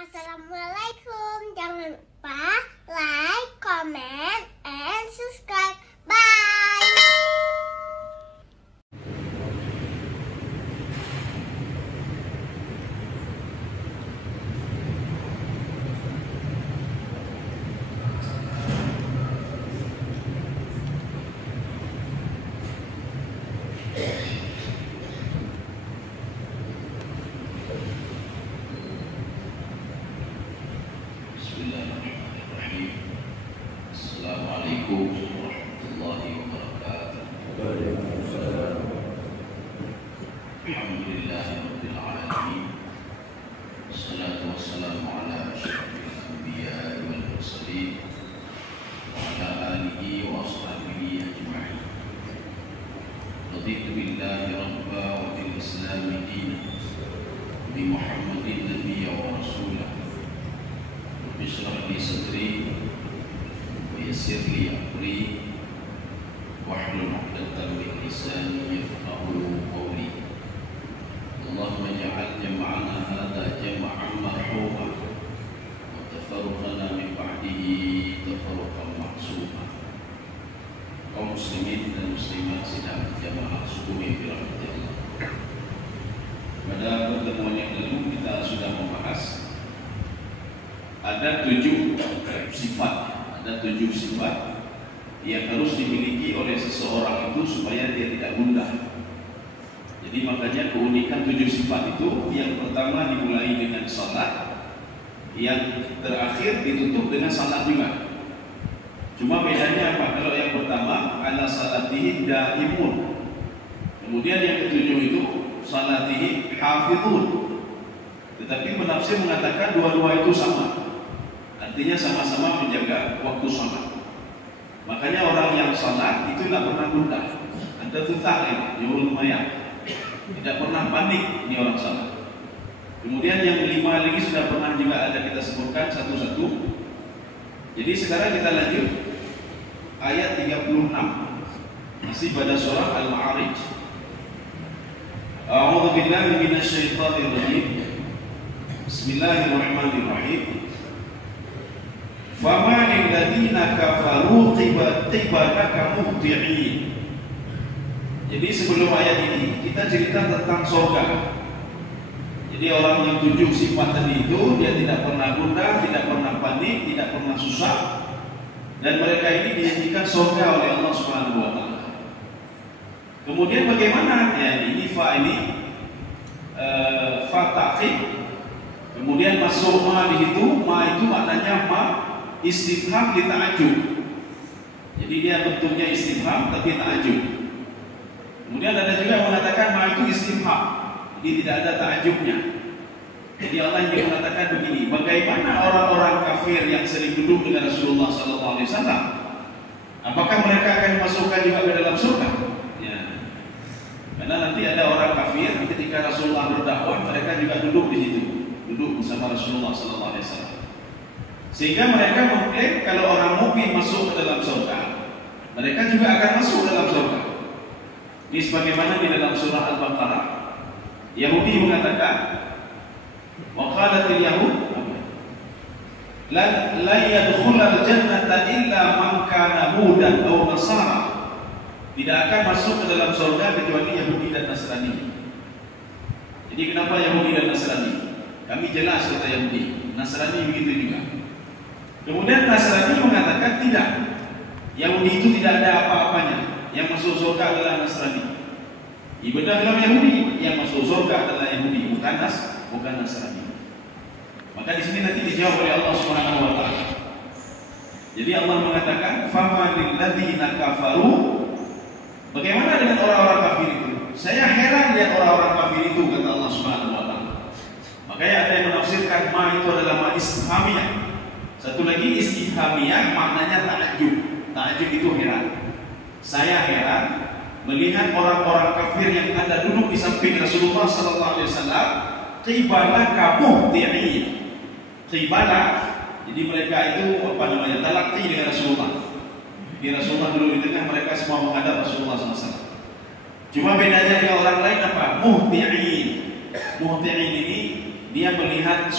Assalamualaikum. Jangan lupa like, comment, and subscribe. Bye. Bismillahirrahmanirrahim. Assalamualaikum warahmatullahi wabarakatuh. Alhamdulillahirabbil alamin. Wassalatu wassalamu ala asyrafil anbiya'i wal mursalin wa ala alihi wa ashabihi ajma'in. Raditu billahi rabba wa bil islami dinan bi Muhammadin nabiyya wa rasulah. Bishrah li sadri wa yassir li amri wahlul 'uqdatam min lisani yafqahu qawli. Allahumma ij'al jam'ana hadha jam'an marhuma wa tafarruqana min ba'dihi tafarruqan ma'suma. Kaum muslimin dan muslimat sidang jamaah subuh yang dirahmati Allah. Pada pertemuan yang lalu kita sudah membahas ada 7 sifat, yang harus dimiliki oleh seseorang itu supaya dia tidak gundah. Jadi makanya keunikan 7 sifat itu, yang pertama dimulai dengan salat, yang terakhir ditutup dengan salat juga. Cuma bedanya apa? Kalau yang pertama ala salatihi daimun, kemudian yang ketujuh itu salatihi hafidun. Tetapi penafsir mengatakan dua-dua itu sama. Artinya sama-sama menjaga waktu salat. Makanya orang yang salat itu tidak pernah gundah. Ada tutah yang lumayan. Tidak pernah panik ini orang salat. Kemudian yang 5 lagi sudah pernah juga ada kita sebutkan satu-satu. Jadi sekarang kita lanjut ayat 36. Masih pada surah Al-Ma'arij. A'udzu billahi minasy syaithanir rajim. Bismillahirrahmanirrahim. Famanil ladina kafaru qibadaka muhti'in. Jadi sebelum ayat ini kita cerita tentang surga. Jadi orang yang 7 sifat tadi itu, dia tidak pernah gundah, tidak pernah panik, tidak pernah susah, dan mereka ini dijanjikan surga oleh Allah Subhanahu wa taala. Kemudian bagaimana? Ya, ini fa ini fataqi. Kemudian masuk ma di situ, ma itu maknanya ma istifham di ta'ajub. Jadi dia bentuknya istifham tapi ta'ajub. Kemudian ada juga yang mengatakan ma itu istifham, jadi tidak ada ta'ajubnya. Jadi Allah yang mengatakan begini, bagaimana orang-orang kafir yang sering duduk dengan Rasulullah SAW, apakah mereka akan dimasukkan juga ke dalam surga? Ya. Karena nanti ada orang kafir ketika Rasulullah berdakwah, mereka juga duduk di situ, duduk bersama Rasulullah SAW. Sehingga mereka mengklaim kalau orang mukmin masuk ke dalam surga, mereka juga akan masuk dalam surga. Ini sebagaimana di dalam surah Al-Baqarah, Yahudi mengatakan, wa qalatil yahud la yadkhulul jannata illa man kana hudan aw nasara. Tidak akan masuk ke dalam surga kecuali Yahudi dan Nasrani. Jadi kenapa Yahudi dan Nasrani? Kami jelas kata Yahudi, Nasrani begitu juga. Kemudian Nasrani mengatakan tidak, Yahudi itu tidak ada apa-apanya, yang masuk surga adalah Nasrani. Ibadah dalam Yahudi, yang masuk surga adalah Yahudi, bukan Nasrani. Maka di sini nanti dijawab oleh Allah Subhanahu wa taala. Jadi Allah mengatakan, "Famanil ladzina kafaru." Bagaimana dengan orang-orang kafir itu? Saya heran lihat orang-orang kafir itu, kata Allah Subhanahu wa taala. Makanya ada yang menafsirkan ma itu adalah ma istifhamiyah. Satu lagi istifhamiyah maknanya ta'ajub. Ta'ajub itu heran. Saya heran melihat orang-orang kafir yang ada duduk di samping Rasulullah sallallahu alaihi wasallam, qibalaka muhti'in. Qibala, jadi mereka itu talaqi dengan Rasulullah. Di Rasulullah dulu di tengah, mereka semua menghadap Rasulullah SAW. Cuma bedanya dengan orang lain apa? Muhti'in. Muhti'in ini dia melihat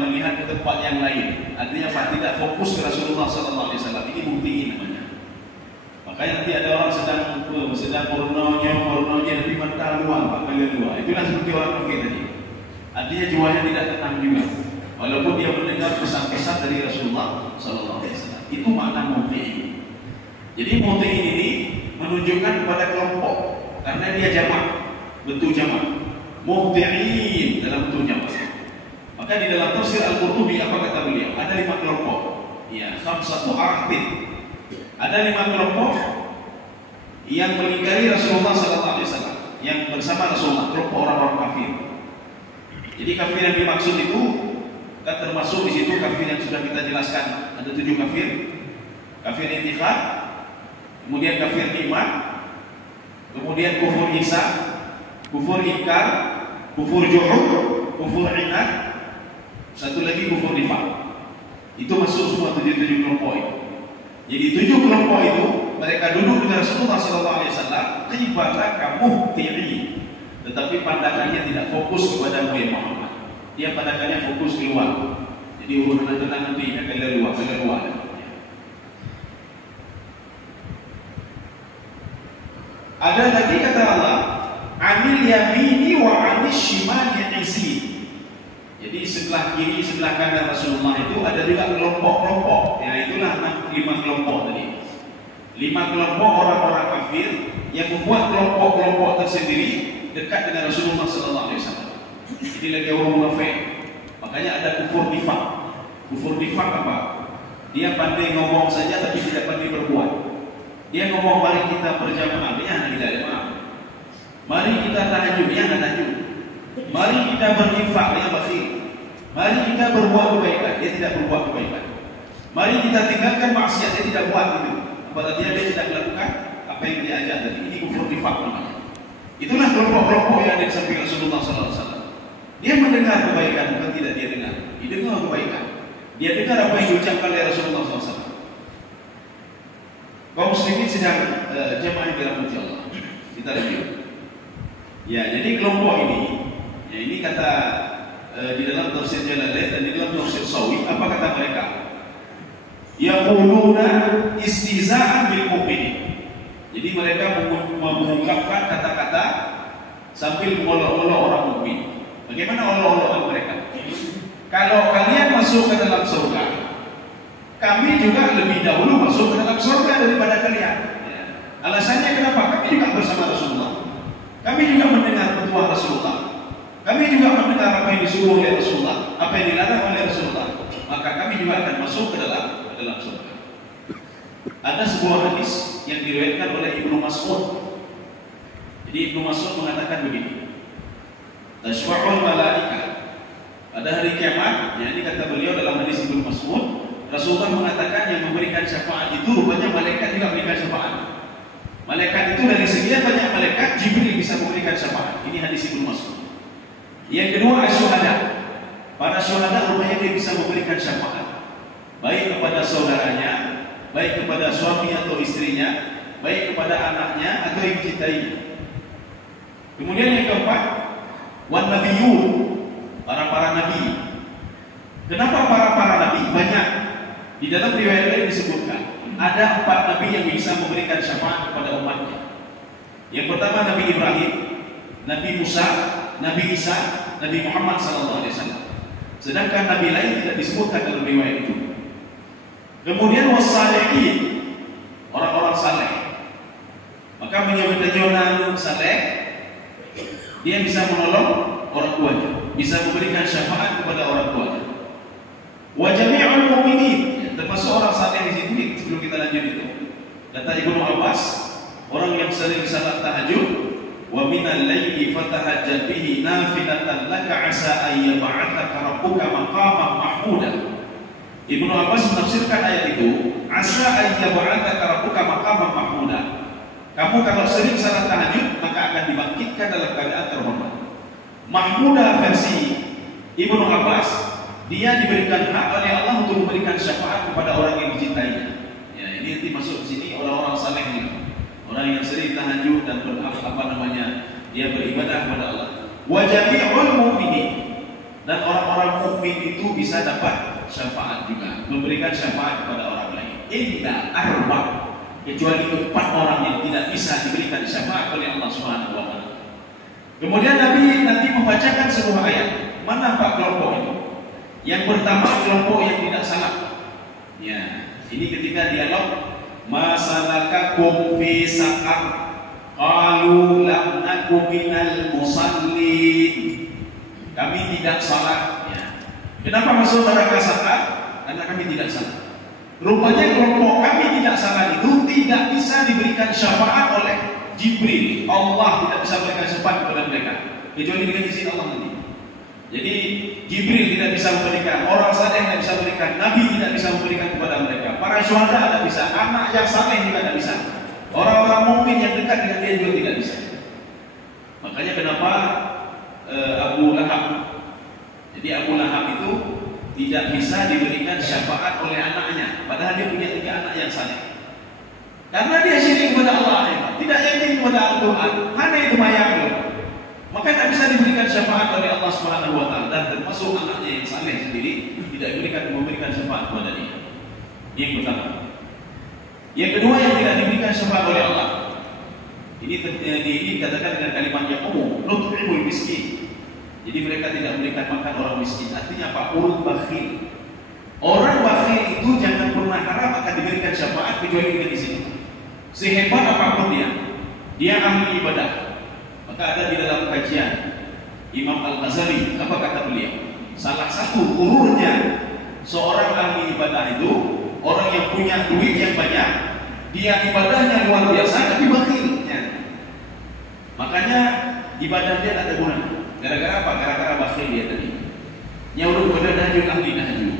melihat ke tempat yang lain. Artinya apa? Tidak fokus ke Rasulullah sallallahu alaihi wasallam. Ini muktiin namanya. Makanya nanti ada orang sedang murnonya tapi mata luang, kepala luar. Itulah seperti orang kafir tadi. Artinya jiwanya tidak tenang juga. Walaupun dia mendengar pesan-pesan dari Rasulullah sallallahu alaihi wasallam. Itu makna muktiin. Jadi muktiin ini menunjukkan kepada kelompok karena dia jamak, bentuk jamak. Muhti'in dalam bentuk jamak. Maka di dalam tafsir Al-Qurtubi apa kata beliau? Ada 5 kelompok. Ya, khamsatu a'tin. Ada 5 kelompok yang mengingkari Rasulullah sallallahu alaihi wasallam, yang bersama Rasulullah, kelompok orang-orang kafir. Jadi kafir yang dimaksud itu kan termasuk di situ kafir yang sudah kita jelaskan. Ada 7 kafir. Kafir intiqad, kemudian kafir iman, kemudian kufur ihsan, kufur ingkar, kufur juhud, kufur inad, satu lagi kufur nifaq. Itu masuk semua 7 kelompok itu. Jadi 7 kelompok itu mereka duduk dengan Rasulullah SAW ibarat muhti'in, tetapi pandangannya tidak fokus kepada Muhammad. Dia pandangannya fokus keluar. Jadi urusan tenang nanti akan keluar. Ada lagi kata Allah, anil yamini wa anil shimali izin. Jadi sebelah kiri, sebelah kanan Rasulullah itu ada juga kelompok-kelompok. Ya, itulah 5 kelompok tadi. 5 kelompok orang-orang kafir yang membuat kelompok-kelompok tersendiri dekat dengan Rasulullah SAW. Jadi lagi orang munafik. Makanya ada kufur nifaq. Kufur nifaq apa? Dia pandai ngomong saja tapi tidak pandai berbuat. Dia ngomong mari kita berjamaah, dia hanya tidak jamaah. Mari kita tahajud, dia hanya tahajud. Mari kita berinfak, dia bakhil. Mari kita berbuat kebaikan, dia tidak berbuat kebaikan. Mari kita tinggalkan maksiat, dia tidak buat itu. Apalagi dia tidak melakukan apa yang dia ajar tadi. Ini kufur nifaq namanya. Itulah kelompok-kelompok yang ada di samping Rasulullah SAW. Dia mendengar kebaikan, bukan tidak dia dengar. Dia dengar kebaikan. Dia dengar apa yang diucapkan oleh Rasulullah SAW. Kaum muslimin sedang jamaah yang dirahmati Allah. Kita review. Ya, jadi kelompok ini, ya ini kata di dalam tafsir Jalalain dan di dalam tafsir Sawi, apa kata mereka? Yaquluna istihza'an bil mu'minin. Jadi mereka mengungkapkan kata-kata sambil mengolok-olok orang mukmin. Bagaimana olok-olokan mereka? Kalau kalian masuk ke dalam surga, kami juga lebih dahulu masuk ke dalam surga daripada kalian. Ya. Alasannya kenapa? Kami juga bersama Rasulullah. Kami juga mendengar petuah Rasulullah. Kami juga mendengar apa yang disuruh oleh Rasulullah, apa yang dilarang oleh Rasulullah. Maka kami juga akan masuk ke dalam surga. Ada sebuah hadis yang diriwayatkan oleh Ibnu Mas'ud. Jadi Ibnu Mas'ud mengatakan begini. Tashfa'ul malaika. Pada hari kiamat, ya ini kata beliau dalam hadis Ibnu Mas'ud, Rasulullah mengatakan yang memberikan syafaat itu rupanya malaikat juga memberikan syafaat. Malaikat itu dari sekian banyak malaikat, Jibril bisa memberikan syafaat. Ini hadis Ibnu Mas'ud. Yang kedua, asyuhada. Para syuhada rupanya dia bisa memberikan syafaat, baik kepada saudaranya, baik kepada suami atau istrinya, baik kepada anaknya atau yang dicintainya. Kemudian yang keempat, wan nabiyun, para nabi. Kenapa para nabi? Banyak. Di dalam riwayat lain disebutkan ada 4 nabi yang bisa memberikan syafaat kepada umatnya. Yang pertama Nabi Ibrahim, Nabi Musa, Nabi Isa, Nabi Muhammad SAW. Sedangkan nabi lain tidak disebutkan dalam riwayat itu. Kemudian wassalihin, orang-orang saleh. Maka menyebut Yonah saleh, dia bisa menolong orang tuanya, bisa memberikan syafaat kepada orang tuanya. Wa jami'ul mu'minin, termasuk orang saleh di sini. Sebelum kita lanjut itu, kata Ibnu Abbas, orang yang sering salat tahajud, wa minal laili fatahajjat bihi nafilatan laka asa ay yab'atsaka rabbuka maqaman mahmuda. Ibnu Abbas menafsirkan ayat itu, asa ay yab'atsaka rabbuka maqaman mahmuda. Kamu kalau sering salat tahajud maka akan dibangkitkan dalam keadaan terhormat. Mahmuda versi Ibnu Abbas, dia diberikan hak oleh Allah untuk memberikan syafaat kepada orang yang dicintainya. Ya, ini nanti masuk di sini orang-orang saleh ini. Orang yang sering tahajud dan dia beribadah kepada Allah. Wa jami'ul mu'minin. Dan orang-orang mukmin itu bisa dapat syafaat juga, memberikan syafaat kepada orang lain. Illa arba, kecuali 4 orang yang tidak bisa diberikan syafaat oleh Allah Subhanahu wa taala. Kemudian Nabi nanti membacakan sebuah ayat. Mana 4 kelompok itu? Yang pertama kelompok yang tidak salah. Ya, ini ketika dialog masalakakum fi saqar qalu lam nakum minal musallin. Kami tidak salat. Ya. Kenapa masuk neraka saqar? Karena kami tidak salat. Rupanya kelompok kami tidak salat itu tidak bisa diberikan syafaat oleh Jibril. Allah tidak bisa berikan syafaat kepada mereka kecuali dengan izin Allah nanti. Jadi Jibril tidak bisa memberikan, orang saleh tidak bisa memberikan, Nabi tidak bisa memberikan kepada mereka, para syuhada tidak bisa, anak yang saleh juga tidak bisa, orang-orang mukmin yang dekat dengan dia juga tidak bisa. Makanya kenapa Abu Lahab, jadi Abu Lahab itu tidak bisa diberikan syafaat oleh anaknya, padahal dia punya 3 anak yang saleh. Karena dia syirik kepada Allah, tidak yakin kepada Al-Quran, hanya itu mayat. Maka tidak bisa diberikan syafaat oleh Allah Subhanahu wa taala, dan termasuk anaknya yang saleh sendiri tidak memberikan syafaat kepada dia. Yang pertama. Yang kedua yang tidak diberikan syafaat oleh Allah. Ini dikatakan dengan kalimat yang umum, nut'imul miskin. Jadi mereka tidak memberikan makan orang miskin. Artinya apa? Urut bakhil. Orang bakhil itu jangan pernah harap akan diberikan syafaat kecuali dengan izin. Sehebat apapun dia ahli ibadah. Maka ada di dalam kajian Imam Al-Ghazali, apa kata beliau? Salah satu gururnya seorang ahli ibadah itu orang yang punya duit yang banyak, dia ibadahnya luar biasa tapi bakhilnya. Makanya ibadah dia tak ada guna. Gara-gara apa? Gara-gara bakhil dia tadi. Nyaur kepada tahajud, ahli tahajud.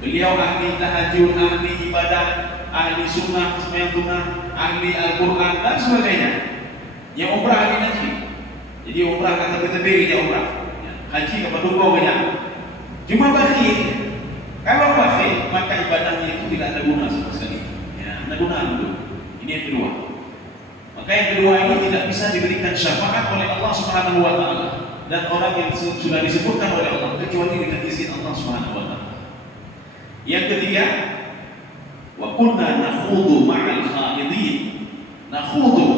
Beliau ahli tahajud, ahli ibadah, ahli sunnah, sembahyang sunnah, ahli Al-Quran dan sebagainya. Yang umrah ahli haji. Jadi umrah kata betul-betul dia umrah. Haji kepada dua banyak. Cuma bakhil. Kalau bakhil maka ibadahnya itu tidak ada guna sama sekali. Ya, ada guna dulu. Ini yang kedua. Maka yang kedua ini tidak bisa diberikan syafaat oleh Allah Subhanahu wa taala dan orang yang sudah disebutkan oleh Allah kecuali dengan izin Allah Subhanahu wa taala. Yang ketiga, wa kunna nakhudu ma'al khalidin. Nakhudu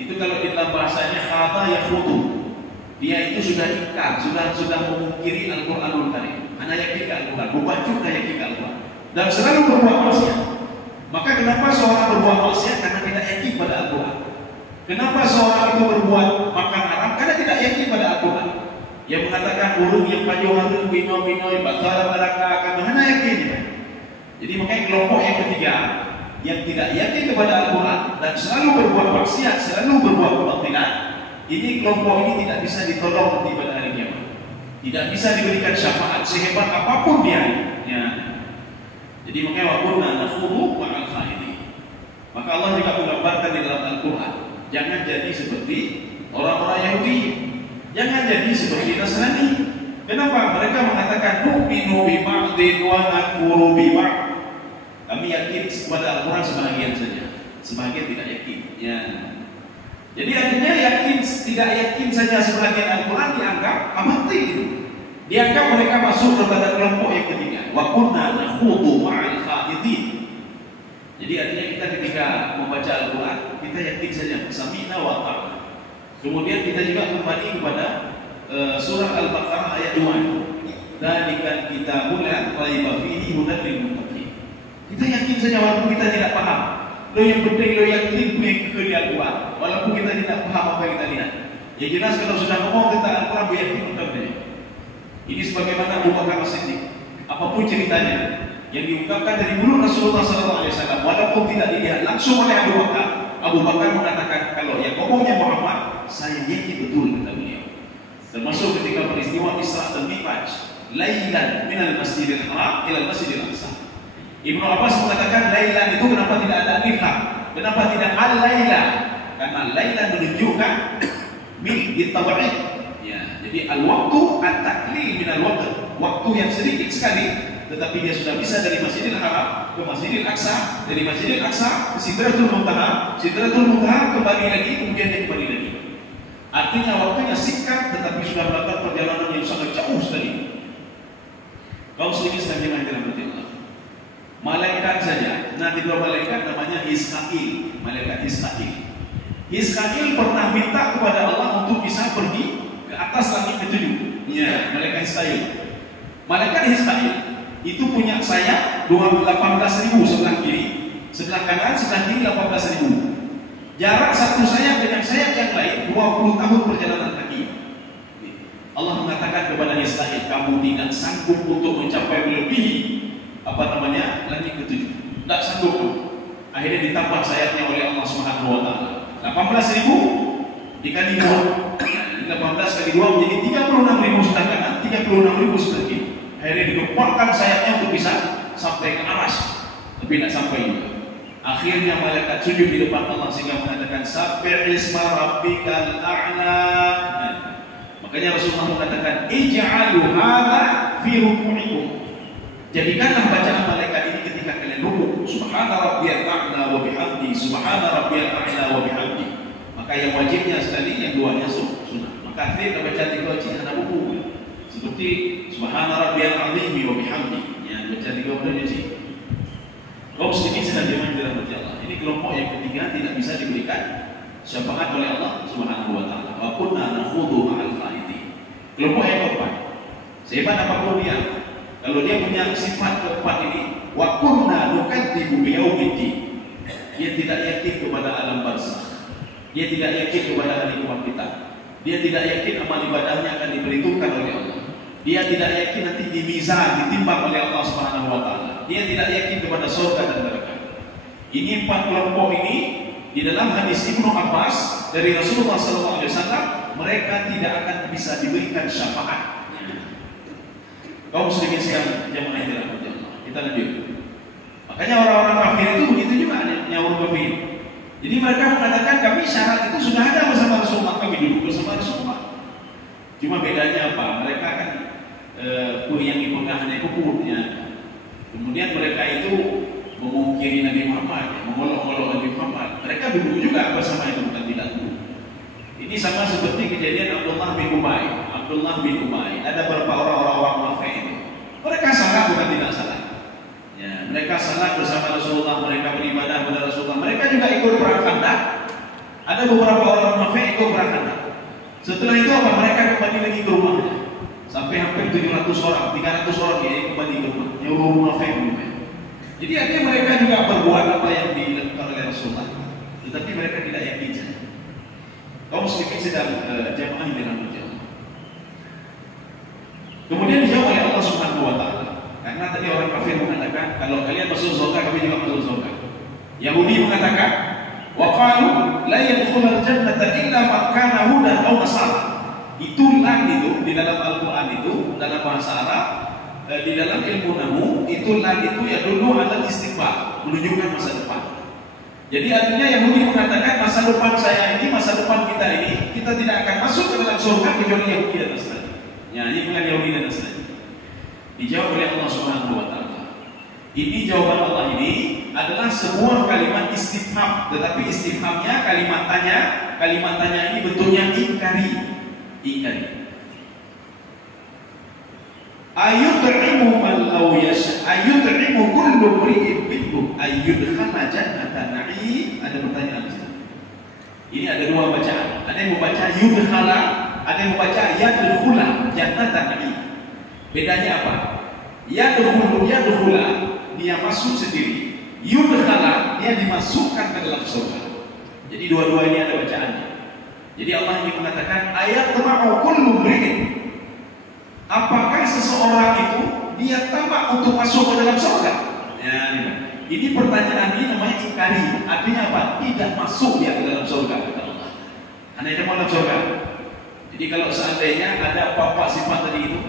itu kalau dalam bahasanya khada yakhudu. Dia itu sudah ingkar, sudah memungkiri Al-Qur'anul Karim. Hanya yakin ke Al-Qur'an, membaca yakin ke Al-Qur'an dan selalu berbuat maksiat. Maka kenapa seorang berbuat maksiat? Karena tidak yakin pada Al-Quran. Kenapa seorang itu berbuat makan haram? Karena tidak yakin pada Al-Quran. Yang mengatakan burung yang pajuh harum bino-bino bakal baraka akan mana yakin. Jadi makanya kelompok yang ketiga yang tidak yakin kepada Al-Quran dan selalu berbuat maksiat, selalu berbuat kebatilan, ini kelompok ini tidak bisa ditolong di pada hari kiamat. Tidak bisa diberikan syafaat sehebat apapun dia. Ya. Jadi makanya waqulna nakhudu ma'al khalidin. Maka Allah juga menggambarkan di dalam Al-Quran, jangan jadi seperti orang-orang Yahudi, jangan jadi seperti Nasrani. Kenapa? Mereka mengatakan nu'minu bi ba'din wa nakfuru bi ba'd. Kami yakin kepada Al-Quran sebagian saja, sebagian tidak yakin. Ya. Jadi artinya yakin tidak yakin saja sebagian Al-Quran dianggap abatil. Dianggap mereka masuk kepada kelompok yang ketiga. Wa kunna nakhudu ma'al khalidin. Jadi artinya kita ketika membaca Al-Quran kita yakin saja sami'na wa ta'ala. Kemudian kita juga kembali kepada surah Al-Baqarah ayat 2. Dzalikan kitabul la raiba fihi hudan lil muttaqin. Kita yakin saja walaupun kita tidak paham. Lo yang penting lo yakin punya di Al-Quran walaupun kita tidak paham apa yang kita lihat. Ya jelas kalau sudah ngomong tentang Al-Quran yakin betul. Ini sebagaimana Abu Bakar As-Siddiq. Apapun ceritanya yang diungkapkan dari mulut Rasulullah SAW, walaupun tidak dilihat langsung oleh Abu Bakar, Abu Bakar mengatakan kalau yang ngomongnya Muhammad, saya yakin betul kata beliau. Termasuk ketika peristiwa Isra dan Mi'raj, lailan minal Masjidil Haram ila Masjidil Aqsa. Ibnu Abbas mengatakan lailan itu kenapa tidak ada alif lam? Kenapa tidak al-laila? Karena lailan menunjukkan min ditabai. Ya, jadi al-waktu at-taklil min al-waqt. Waktu yang sedikit sekali, tetapi dia sudah bisa dari Masjidil Haram ke Masjidil Aqsa, dari Masjidil Aqsa ke Sidratul Muntaha, Sidratul Muntaha kembali lagi, kemudian dia kembali lagi. Artinya waktunya singkat, tetapi sudah melakukan perjalanan yang sangat jauh sekali. Kaum muslimin sekalian yang dirahmati Allah. Malaikat saja, nanti dua malaikat namanya Israil, malaikat Israil. Israil pernah minta kepada Allah untuk bisa pergi ke atas langit ketujuh. Ya, malaikat Israil. Malaikat Israil itu punya sayap 18.000 sebelah kiri, sebelah kanan, sebelah kiri 18.000. Jarak satu sayap dengan sayap yang lain 20 tahun perjalanan kaki. Allah mengatakan kepada Israil, kamu tidak sanggup untuk mencapai melebihi langit ketujuh. Tidak sanggup. Akhirnya ditambah sayapnya oleh Allah Subhanahu wa taala. 18.000 dikali 2. 18 kali 2 menjadi 36.000 sebelah kanan, 36.000 sebelah kiri. Akhirnya dikepakkan sayapnya untuk bisa sampai ke aras. Tapi tidak sampai juga. Akhirnya malaikat sujud di depan Allah sehingga mengatakan sabbih isma rabbikal a'la. Makanya Rasulullah mengatakan ij'alu hadza fi ruku'ikum. Jadikanlah bacaan malaikat ini ketika kalian rukuk. Subhana rabbiyal a'la wa bihamdi, subhana rabbiyal a'la wa bihamdi. Maka yang wajibnya sekali, yang duanya sunnah. Maka akhirnya baca 3 wajib ada rukuk. Seperti subhana rabbiyal azim wa bihamdi. Yang baca 3 wajib. Kaum muslimin sedang dirahmati Allah. Ini kelompok yang ketiga tidak bisa diberikan syafaat oleh Allah Subhanahu wa taala. Wa kunna nakhudhu ma'al khaidin. Kelompok yang keempat. Sehebat apapun dia, kalau dia punya sifat keempat ini, wa kunna nukadzibu biyaumiddin. Dia tidak yakin kepada alam barzakh. Dia tidak yakin kepada hari kebangkitan. Dia tidak yakin amal ibadahnya akan diperhitungkan oleh Allah. Dia tidak yakin nanti di mizan ditimbang oleh Allah Subhanahu wa taala. Dia tidak yakin kepada surga dan neraka. Ini 4 kelompok ini di dalam hadis Ibnu Abbas dari Rasulullah SAW, mereka tidak akan bisa diberikan syafaat. Kaum muslimin sekalian jamaah yang dirahmati Allah. Kita lanjut. Makanya orang-orang kafir itu begitu juga nyaur kafir. Jadi mereka mengatakan kami syarat itu sudah ada bersama Rasulullah, kami duduk bersama Rasulullah. Cuma bedanya apa? Mereka kan yang dipegang hanya kuburnya. Kemudian mereka itu memungkiri Nabi Muhammad, mengolok-olok Nabi Muhammad. Mereka duduk juga bersama itu, bukan tidak duduk. Ini sama seperti kejadian Abdullah bin Ubay. Abdullah bin Ubay. Ada beberapa orang munafik itu. Mereka salah bukan tidak salah. Ya, mereka salah bersama Rasulullah, mereka beribadah kepada Rasulullah. Mereka juga ikut perang Khandaq. Ada beberapa orang munafik ikut perang Khandaq. Setelah itu apa? Mereka kembali lagi ke rumahnya. Sampai hampir 700 orang, 300 orang ya kembali ke rumah. Nyuruh munafik. Jadi artinya mereka juga berbuat apa yang dilakukan oleh Rasulullah. Tetapi mereka tidak yakin. Kaum muslimin sedang jamaah yang dirahmati Allah. Kemudian dijawab oleh Allah Subhanahu wa taala. Karena tadi orang kafir mengatakan kalau kalian masuk surga kami juga masuk surga. Yahudi mengatakan wa qalu la yadkhulul jannata illa man kana hudan aw nasara. Itu lan itu di dalam Al-Qur'an itu dalam bahasa Arab di dalam ilmu nahwu itu lan itu ya dulu ada istiqbal, menunjukkan masa depan. Jadi artinya Yahudi mengatakan masa depan saya ini, masa depan kita ini, kita tidak akan masuk ke dalam surga kecuali Yahudi dan Nasrani. Ya, ini bukan Yahudi dan Nasrani. Dijawab oleh Allah Subhanahu wa taala. Ini jawaban Allah ini adalah semua kalimat istifham, tetapi istifhamnya kalimat tanya ini bentuknya ingkari. Ayud'imu man law yasha ayud'imu kullu mri'in minhum ayyudkhala jannatan na'im. Ada pertanyaan di sini. Ini ada 2 bacaan. Ada yang membaca yudkhala, ada yang membaca yadkhula jannatan na'im. Bedanya apa? Yadkhula dia masuk sendiri. Yudkhala dia dimasukkan ke dalam surga. Jadi dua-dua ini ada bacaannya. Jadi Allah ingin mengatakan ayat tama'u kullu mri'in. Apakah seseorang itu dia tamak untuk masuk ke dalam surga? Ya, ini pertanyaan ini namanya ingkari. Artinya apa? Tidak masuk dia ke dalam surga kata Allah. Hanya dia mau dalam surga. Jadi kalau seandainya ada apa-apa sifat tadi itu,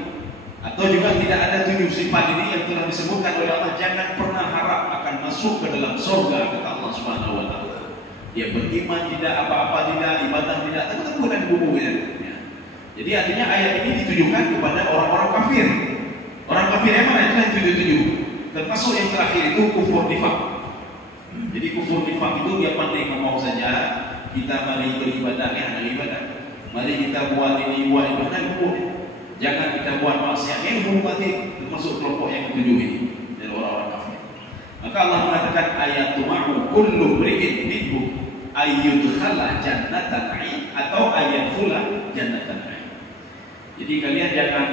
atau juga tidak ada 7 sifat ini yang telah disebutkan oleh Allah, jangan pernah harap akan masuk ke dalam surga kata Allah Subhanahu wa taala. Dia beriman tidak, apa-apa tidak, ibadah tidak, tapi bukan bukunya. Jadi artinya ayat ini ditujukan kepada orang-orang kafir. Orang kafir yang mana? Itu yang 7. Termasuk yang terakhir itu kufur nifaq. Jadi kufur nifaq itu dia pandai ngomong saja. Kita mari beribadah, ya ada ibadah. Mari kita buat ini, buat itu, dan hukum. Jangan kita buat maksiat, ilmu. berarti termasuk kelompok yang ketujuh ini dari orang-orang kafir. Maka Allah mengatakan ayatumahu kullu mri'in minhum ayyudkhala jannatan 'ain atau ayyadkhula jannatan 'ain. Jadi kalian jangan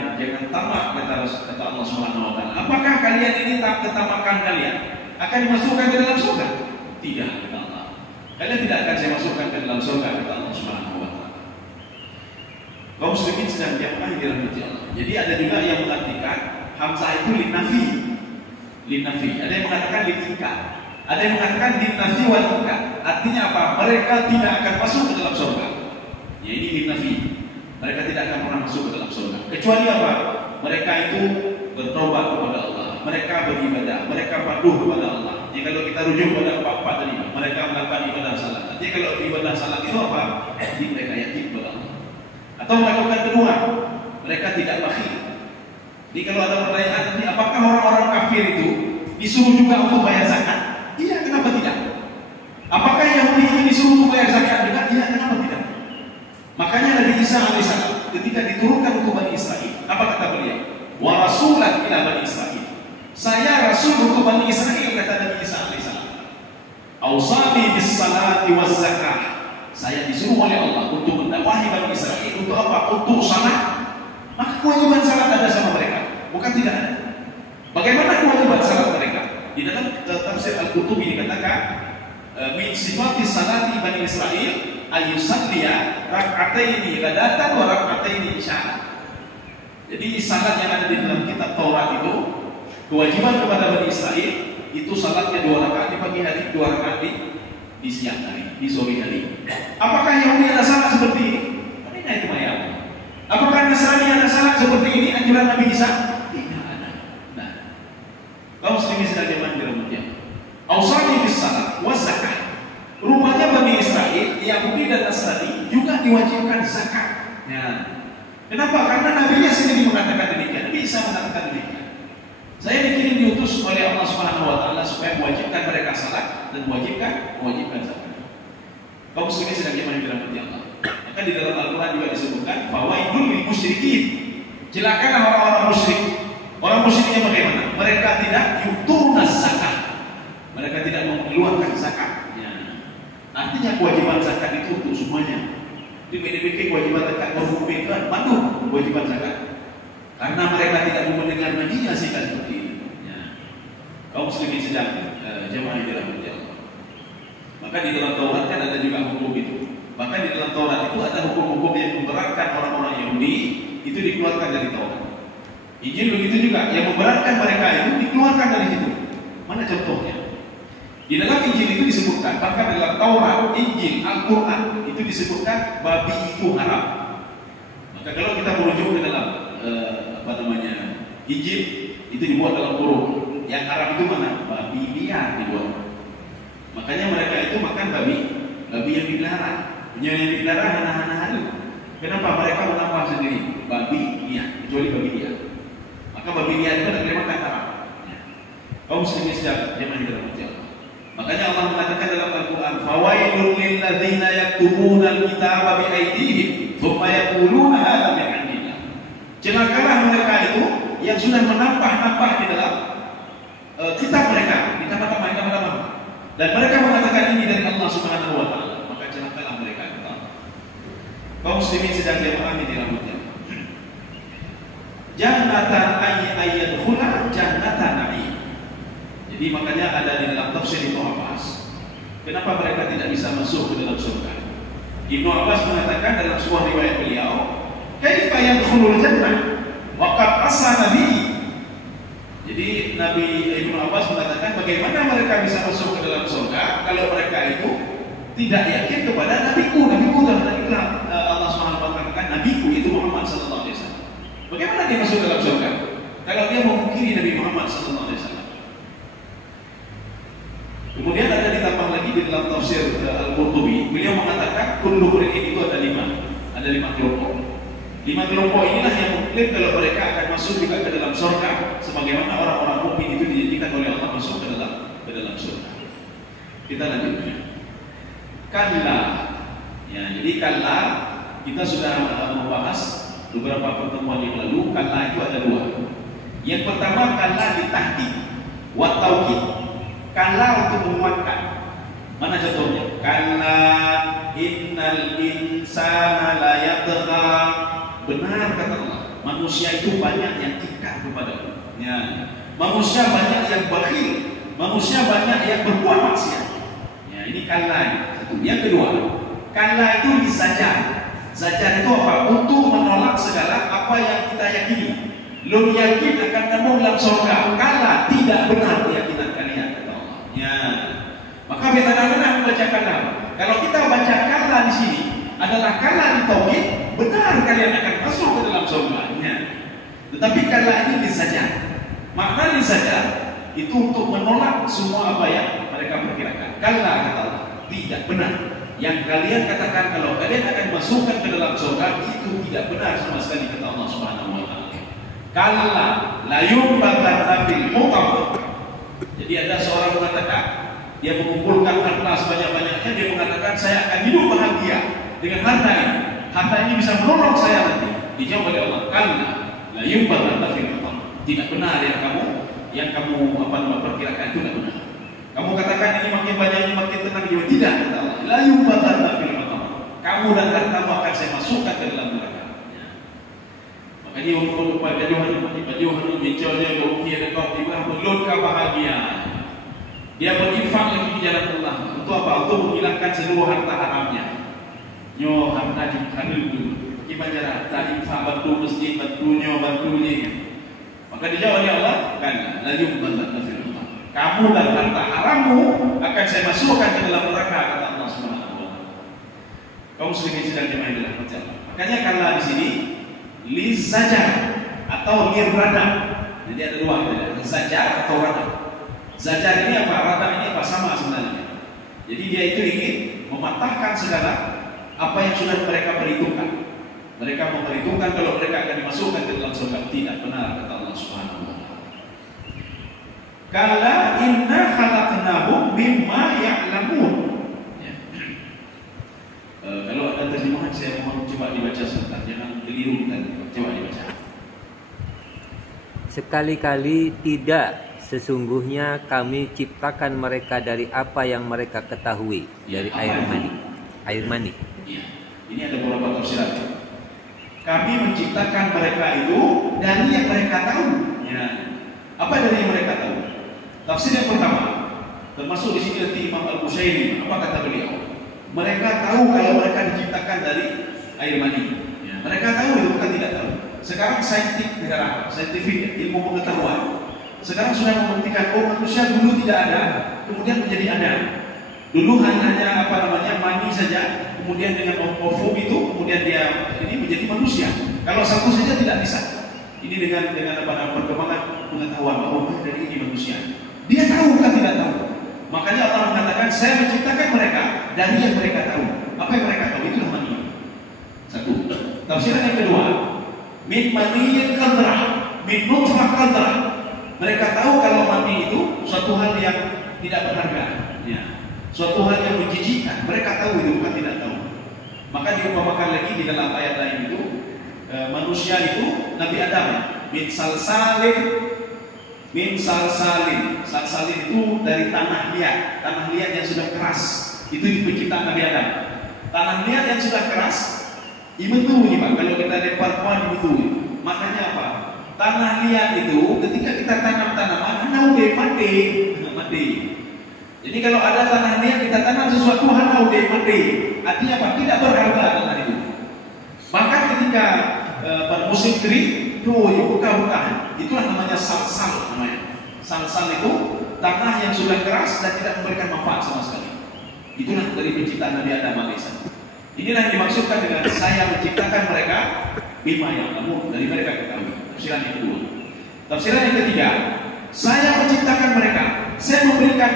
tamak kata Allah Subhanahu wa taala. Apakah kalian ini ketamakan kalian akan dimasukkan ke dalam surga? Tidak, kata Allah. Kalian tidak akan saya masukkan ke dalam surga, kata Allah Subhanahu wa taala. Kaum muslimin sedang jamaah yang dirahmati Allah. Jadi ada juga yang mengartikan hamzah itu linafi. Linafi. Ada yang mengatakan linika. Ada yang mengatakan linafi wal ika. Artinya apa? Mereka tidak akan masuk ke dalam surga. Ya, ini linafi. Mereka tidak akan pernah masuk ke dalam surga. Kecuali apa? Mereka itu bertobat kepada Allah. Mereka beribadah. Mereka patuh kepada Allah. Jadi kalau kita rujuk pada apa tadi, mereka melakukan ibadah salat. Jadi kalau ibadah salat itu apa? Jadi mereka yakin kepada Allah. Atau melakukan kedua, mereka tidak bakhil. Jadi kalau ada pertanyaan nanti, apakah orang-orang kafir itu disuruh juga untuk bayar zakat? Iya, kenapa tidak? Apakah Yahudi ini disuruh untuk bayar zakat juga? Iya, kenapa tidak? Makanya Nabi Isa alaihissalam ketika diturunkan untuk Bani Israel, apa kata beliau? Wa rasulan ila Bani Israel. Saya rasul untuk Bani Israel, kata Nabi Isa alaihissalam. Ausani bis salati waz zakah. Saya disuruh oleh Allah untuk mendakwahi Bani Israel untuk apa? Untuk salat. Maka kewajiban salat ada sama mereka, bukan tidak ada. Bagaimana kewajiban salat mereka? Di dalam tafsir Al-Qurtubi dikatakan min sifati salati Bani Israel ayusalliya rak'ataini ghadatan wa rak'ataini isya. Jadi salat yang ada di dalam kitab Taurat itu kewajiban kepada Bani Israel itu salatnya 2 rakaat di pagi hari, 2 rakaat di siang hari, di sore hari. Apakah Yahudi ada salat seperti ini? Tidak itu mayat. Apakah Nasrani ada salat seperti ini? Anjuran Nabi Isa? Tidak ada. Nah, kaum muslimin sedang jemaah dirahmati Allah. Ausani bis salat wa zakah. Rupanya Bani Israel, Yahudi dan Nasrani juga diwajibkan zakat. Ya. Kenapa? Karena Nabi-Nya sendiri mengatakan demikian. Nabi Isa mengatakan demikian. Saya dikirim diutus oleh Allah Subhanahu wa taala supaya mewajibkan mereka salat dan mewajibkan zakat. Kaum muslimin sedang jemaah dirahmati Allah. Maka di dalam Al-Qur'an juga disebutkan fawaidul lil musyrikin. Celakalah orang-orang musyrik. Orang musyriknya bagaimana? Mereka tidak yutuna zakat. Mereka tidak mengeluarkan zakat. Ya. Artinya kewajiban zakat itu untuk semuanya. Dipikir kewajiban zakat merupakan mandu kewajiban zakat. Karena mereka tidak mau mendengar nabinya sehingga seperti ini. Ya. Kaum muslimin sedang jemaah yang dirahmati Allah. Maka di dalam Taurat kan ada juga hukum itu. Bahkan di dalam Taurat itu ada hukum-hukum yang memberatkan orang-orang Yahudi itu dikeluarkan dari Taurat. Injil begitu juga, yang memberatkan mereka itu dikeluarkan dari situ. Mana contohnya? Di dalam Injil itu disebutkan, bahkan dalam Taurat, Injil, Al-Quran itu disebutkan babi itu haram. Maka kalau kita merujuk ke dalam Injil itu dibuat dalam kurung. Yang haram itu mana? Babi liar dibuat. Makanya mereka itu makan babi yang dipelihara. Yang dipelihara hana-hana halu. Kenapa mereka menambah sendiri? Babi liar, kecuali babi liar. Maka babi liar itu tidak boleh makan haram. Kaum muslimin sedang jemaah dirahmati Allah. Makanya Allah mengatakan dalam Al-Quran, fawailul lil ladzina yaktubuna al-kitaba bi aydihim thumma yaquluna hadza min 'indillah. Celakalah mereka itu yang sudah menambah-nambah di dalam kitab mereka, ditambah-tambah. Dan mereka mengatakan ini dari Allah Subhanahu wa taala. Maka celakalah mereka itu. Kaum muslimin sedang jemaah dirahmati Allah. Jannatan ayyadkhula jannatan na'im. Jadi makanya ada di dalam tafsir Ibnu Abbas, kenapa mereka tidak bisa masuk ke dalam surga? Ibnu Abbas mengatakan dalam sebuah riwayat beliau, kaifa yadkhulul jannah wa qad asa nabi. Jadi Nabi Ibnu Abbas mengatakan bagaimana mereka bisa masuk ke dalam surga kalau mereka itu tidak yakin kepada nabiku dalam Al-Quran. Allah Subhanahu wa taala mengatakan nabiku itu Muhammad sallallahu alaihi wasallam. Bagaimana dia masuk dalam surga kalau dia memungkiri Nabi Muhammad sallallahu alaihi wasallam? Kemudian ada ditambah lagi di dalam tafsir Al-Qurtubi, beliau mengatakan kullu mri'in itu ada 5 kelompok. 5 kelompok inilah yang mengklaim kalau mereka akan masuk juga ke dalam surga, sebagaimana orang-orang mukmin itu dijadikan oleh Allah masuk ke dalam surga. Kita lanjutkan. Kalla. Ya, jadi kalla kita sudah membahas beberapa pertemuan yang lalu. Kalla itu ada 2. Yang pertama kalla ditahqiq wa tauqid. Kalla untuk menguatkan. Mana contohnya? Kalla innal insana la yatgha. Benar kata Allah, manusia itu banyak yang ikat kepada ya. Manusia banyak yang bakhil, manusia banyak yang berbuat maksiat. Ya, ini kalla. Satu. Yang kedua, kalla itu disajar. Zajar itu apa? Untuk menolak segala apa yang kita yakini. Lu yakin akan nemu dalam surga. Kalla, tidak benar keyakinan kalian kata Allah. Ya. Maka kita kadang-kadang membaca kalla. Kalau kita baca kalla di sini adalah kalla di tauhid, benar kalian akan masuk ke dalam surga. Ya. Tetapi kalla ini disajar. Makna disajar itu untuk menolak semua apa yang mereka perkirakan. Kalla kata Allah, tidak benar. Yang kalian katakan kalau kalian akan masukkan ke dalam surga itu tidak benar sama sekali kata Allah Subhanahu wa taala. Kalla la yumbatanna fil hutam. Jadi ada seorang mengatakan dia mengumpulkan harta sebanyak-banyaknya, dia mengatakan saya akan hidup bahagia dengan harta ini. Harta ini bisa menolong saya nanti. Dijawab oleh Allah, kalla la yumbatanna fil hutam. Tidak benar yang kamu perkirakan itu tidak benar. Kamu katakan ini makin banyak, ini makin tenang jiwa. Tidak, kata Allah. La yubatanna fil hutam. Kamu dan hartamu akan saya masukkan ke dalam neraka. Ya. Makanya untuk pada Yohanes bicaranya rupiah dan kau tiba belum bahagia. Dia berinfak lagi di jalan Allah. Untuk apa? Untuk menghilangkan seluruh harta haramnya. Nyo harta halal dulu. Gimana tak infak bantu masjid, bantunya, bantunya. Maka dijawab oleh Allah, kan la yubatanna fil hutam. Kamu dan harta harammu akan saya masukkan ke dalam neraka kata Allah Subhanahu wa taala. Kaum sedang jemaah dalam perjalanan. Makanya kalla di sini li zajar atau lirada. Jadi ada dua, zajar atau rada. Zajar ini apa? Rada ini apa? Sama sebenarnya. Jadi dia itu ingin mematahkan segala apa yang sudah mereka perhitungkan. Mereka memperhitungkan kalau mereka akan dimasukkan ke dalam surga. Tidak benar kata Allah Subhanahu wa taala. Kalla inna khalaqnahum mimma ya'lamun. Ya. Kalau ada terjemahan saya mohon coba dibaca sebentar, jangan keliru dan coba dibaca. Sekali-kali tidak, sesungguhnya kami ciptakan mereka dari apa yang mereka ketahui, dari air mani. Air mani. Ya. Ini ada beberapa tafsiran. Kami menciptakan mereka itu dari yang mereka tahu. Ya. Apa dari yang mereka tahu? Tafsir yang pertama, termasuk di sini nanti Imam Al-Qushairi, apa kata beliau? Mereka tahu kalau mereka diciptakan dari air mani. Ya. Mereka tahu itu bukan tidak tahu. Sekarang saintifik, ilmu pengetahuan. Sekarang sudah membuktikan manusia dulu tidak ada, kemudian menjadi ada. Dulu hanya mani saja, kemudian dengan ovum itu, kemudian dia ini menjadi manusia. Kalau satu saja tidak bisa. Ini dengan perkembangan pengetahuan bahwa dari ini manusia. Dia tahu bukan tidak tahu. Makanya Allah mengatakan saya menciptakan mereka dari yang mereka tahu. Apa yang mereka tahu itulah mani. Satu. Tafsiran yang kedua, min maniyyin qadrah, min nutfah qadrah. Mereka tahu kalau mani itu suatu hal yang tidak berharga. Ya. Suatu hal yang menjijikkan. Mereka tahu itu bukan tidak tahu. Maka diumpamakan lagi di dalam ayat lain itu manusia itu Nabi Adam min salsalin. Salsalin itu dari tanah liat yang sudah keras. Itu penciptaan Nabi Adam. Tanah liat yang sudah keras imetu ini Pak. Kalau kita lempar pohon imetu. Maknanya apa? Tanah liat itu ketika kita tanam tanaman mati. Jadi kalau ada tanah liat kita tanam sesuatu mati. Artinya apa? Tidak berharga tanah itu. Bahkan ketika musim kering, buka-bukaan, itulah namanya salsal namanya. Salsal itu tanah yang sudah keras dan tidak memberikan manfaat sama sekali. Itulah dari penciptaan Nabi Adam alaihissalam. Inilah yang dimaksudkan dengan saya menciptakan mereka bima yang kamu dari mereka ketahui. Tafsiran yang kedua. Tafsiran yang ketiga, saya menciptakan mereka. Saya memberikan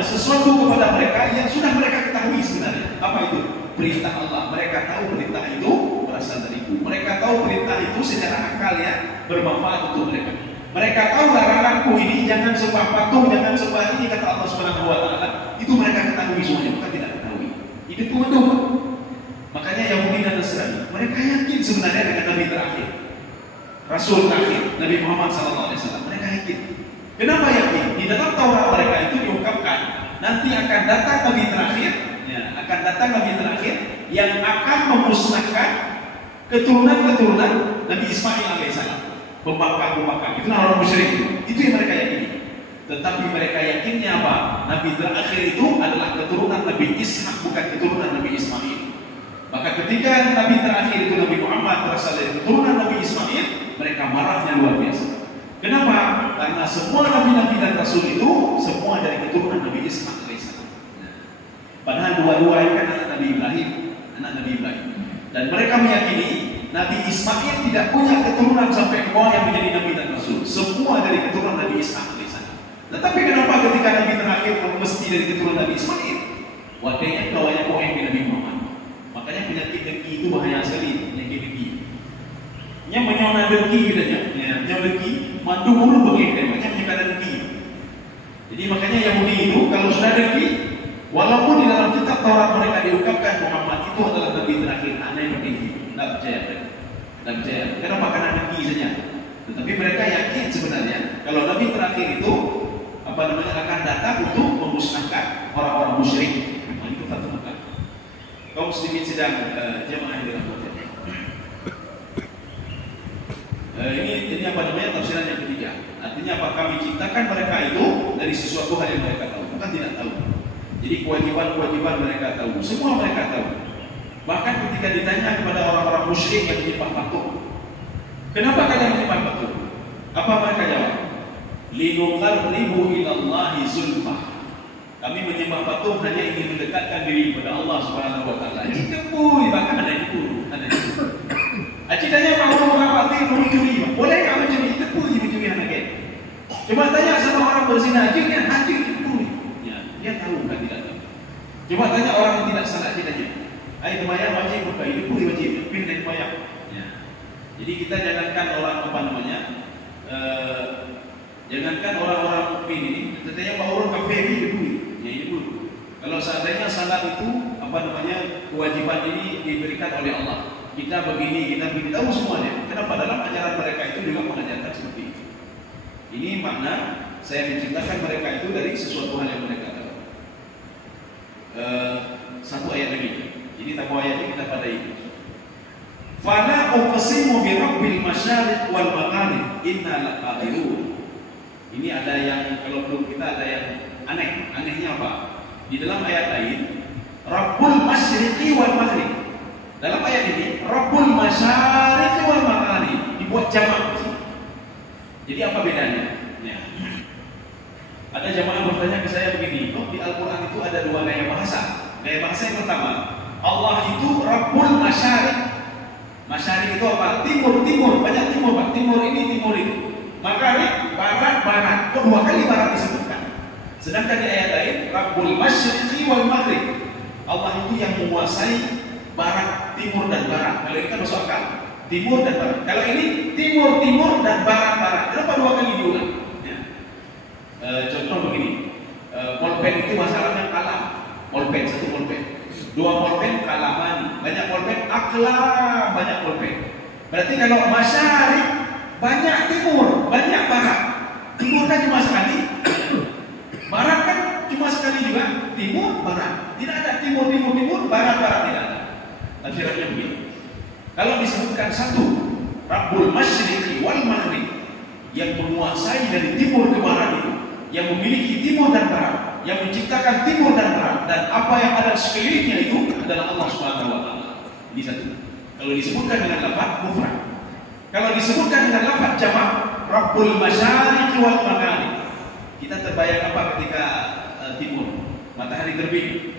sesuatu kepada mereka yang sudah mereka ketahui sebenarnya. Apa itu? Perintah Allah. Mereka tahu perintah itu berasal dariku. Mereka tahu perintah itu secara akal ya bermanfaat untuk mereka. Mereka tahu laranganku ini jangan sembah patung, jangan sembah ini kata Allah Subhanahu wa taala. Itu mereka ketahui semuanya, bukan tidak ketahui. Itu betul. Makanya Yahudi dan Nasrani, mereka yakin sebenarnya dengan Nabi terakhir. Rasul terakhir Nabi Muhammad SAW. Mereka yakin. Kenapa yakin? Di dalam Taurat mereka itu diungkapkan nanti akan datang Nabi terakhir, ya, akan datang Nabi terakhir yang akan memusnahkan keturunan Nabi Ismail alaihissalam, pembangkang. Itu orang musyrik. Itu yang mereka yakini. Tetapi mereka yakinnya apa? Nabi terakhir itu adalah keturunan Nabi Ishak, bukan keturunan Nabi Ismail. Maka ketika Nabi terakhir itu Nabi Muhammad berasal dari keturunan Nabi Ismail, mereka marahnya luar biasa. Kenapa? Karena semua Nabi-Nabi dan Rasul itu semua dari keturunan Nabi Ishak alaihissalam. Padahal dua-dua ini kan anak Nabi Ibrahim, Dan mereka meyakini Nabi Ismail tidak punya keturunan sampai ke bawah yang menjadi Nabi dan Rasul. Semua dari keturunan Nabi Ishak alaihissalam. Tetapi kenapa ketika Nabi terakhir mesti dari keturunan Nabi Ismail? Wadahnya kawannya orang Nabi Muhammad. Makanya penyakit dengki itu bahaya sekali, penyakit dengki. Yang menyona dengki katanya, yang dengki mandu mulu begitu, makanya penyakit dengki. Jadi makanya Yahudi itu kalau sudah dengki, walaupun di dalam kitab Taurat mereka diungkapkan Muhammad itu adalah Nabi terakhir, aneh dengki, tidak percaya. Kenapa? Karena dengki saja. Tetapi mereka yakin sebenarnya kalau Nabi terakhir itu akan datang untuk memusnahkan orang-orang musyrik. Itu satu muka. Kaum muslimin sedang jamaah yang dirahmati. Ini tafsiran yang ketiga. Artinya apa? Kami ciptakan mereka itu dari sesuatu hal yang mereka tahu, bukan tidak tahu. Jadi kewajiban mereka tahu, semua mereka tahu. Bahkan ketika ditanya kepada orang-orang musyrik yang menyembah patung, kenapa kalian menyembah patung? Apa mereka jawab? Linuqarribu ilallahi zulfah. Kami menyembah patung hanya ingin mendekatkan diri kepada Allah Subhanahu wa taala. Dikepui, bahkan ada itu. Acik tanya kalau orang mati mencuri, boleh enggak mencuri? Dikepui mencuri anaknya. Coba tanya sama orang berzina, acik dikepui. Ya, dia tahu kan tidak tahu. Coba tanya orang yang tidak salah, acik tanya. Ai kemayang wajib buka, dikepui wajib, pindah kemayang. Ya. Jadi kita jangankan orang jangankan orang-orang mukmin ini, katanya bahwa orang kafir ini dibui. Ya ini dulu. Kalau seandainya salat itu kewajiban ini diberikan oleh Allah. Kita begini, kita tahu semuanya. Kenapa dalam ajaran mereka itu juga mengajarkan seperti itu? Ini makna saya menciptakan mereka itu dari sesuatu hal yang mereka tahu. Satu ayat lagi. Jadi tahu ayat ini kita pada itu. Fala uqsimu bi rabbil masyariq wal magharib inna laqadirun. Ini ada yang kalau menurut kita ada yang aneh. Anehnya apa? Di dalam ayat lain, Rabbul Masyriqi wal Maghrib. Dalam ayat ini, Rabbul Masyriqi wal Maghrib dibuat jamak. Jadi apa bedanya? Ya. Ada jamaah bertanya ke saya begini, di Al-Quran itu ada dua gaya bahasa. Gaya bahasa yang pertama, Allah itu Rabbul Masyriq. Masyriq itu apa? Timur, banyak timur, Pak. Timur ini, timur itu. Maghrib, barat. Kedua kali barat disebutkan. Sedangkan di ayat lain, Rabbul Masyriqi wal Maghrib. Allah itu yang menguasai barat, timur dan barat. Kalau ini kan masuk akal. Timur dan barat. Kalau ini timur dan barat. Kenapa dua kali diulang? Ya. Contoh begini. Polpen itu masalahnya kalam. Polpen, satu polpen. Dua polpen kalamani. Banyak polpen aklam, banyak polpen. Berarti kalau masyariq banyak timur, banyak barat. Timur kan cuma sekali. Barat kan cuma sekali juga. Timur, barat. Tidak ada timur, barat tidak ada. Tafsirannya begini. Kalau disebutkan satu, Rabbul Masyriqi wal Maghrib, yang menguasai dari timur ke barat itu, yang memiliki timur dan barat, yang menciptakan timur dan barat, dan apa yang ada sekelilingnya itu adalah Allah Subhanahu wa taala. Ini satu. Kalau disebutkan dengan lafaz mufrad. Kalau disebutkan dengan lafaz jamak, Rabbul Masyriqi wal Maghrib. Kita terbayang apa ketika timur? Matahari terbit.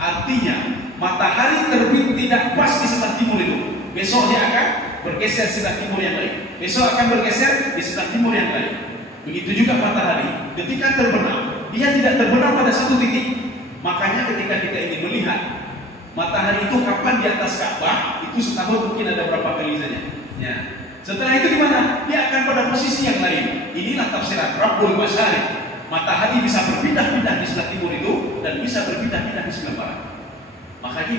Artinya matahari terbit tidak pas di sebelah timur itu. Besok dia akan bergeser sebelah timur yang lain. Besok akan bergeser di sebelah timur yang lain. Begitu juga matahari ketika terbenam, dia tidak terbenam pada satu titik. Makanya ketika kita ingin melihat matahari itu kapan di atas Ka'bah, itu setahun mungkin ada berapa kali saja. Ya. Setelah itu di mana? Dia akan pada posisi yang lain. Inilah tafsiran Rabbul Masyriq. Matahari bisa berpindah-pindah di sebelah timur itu dan bisa berpindah-pindah di sebelah barat. Makanya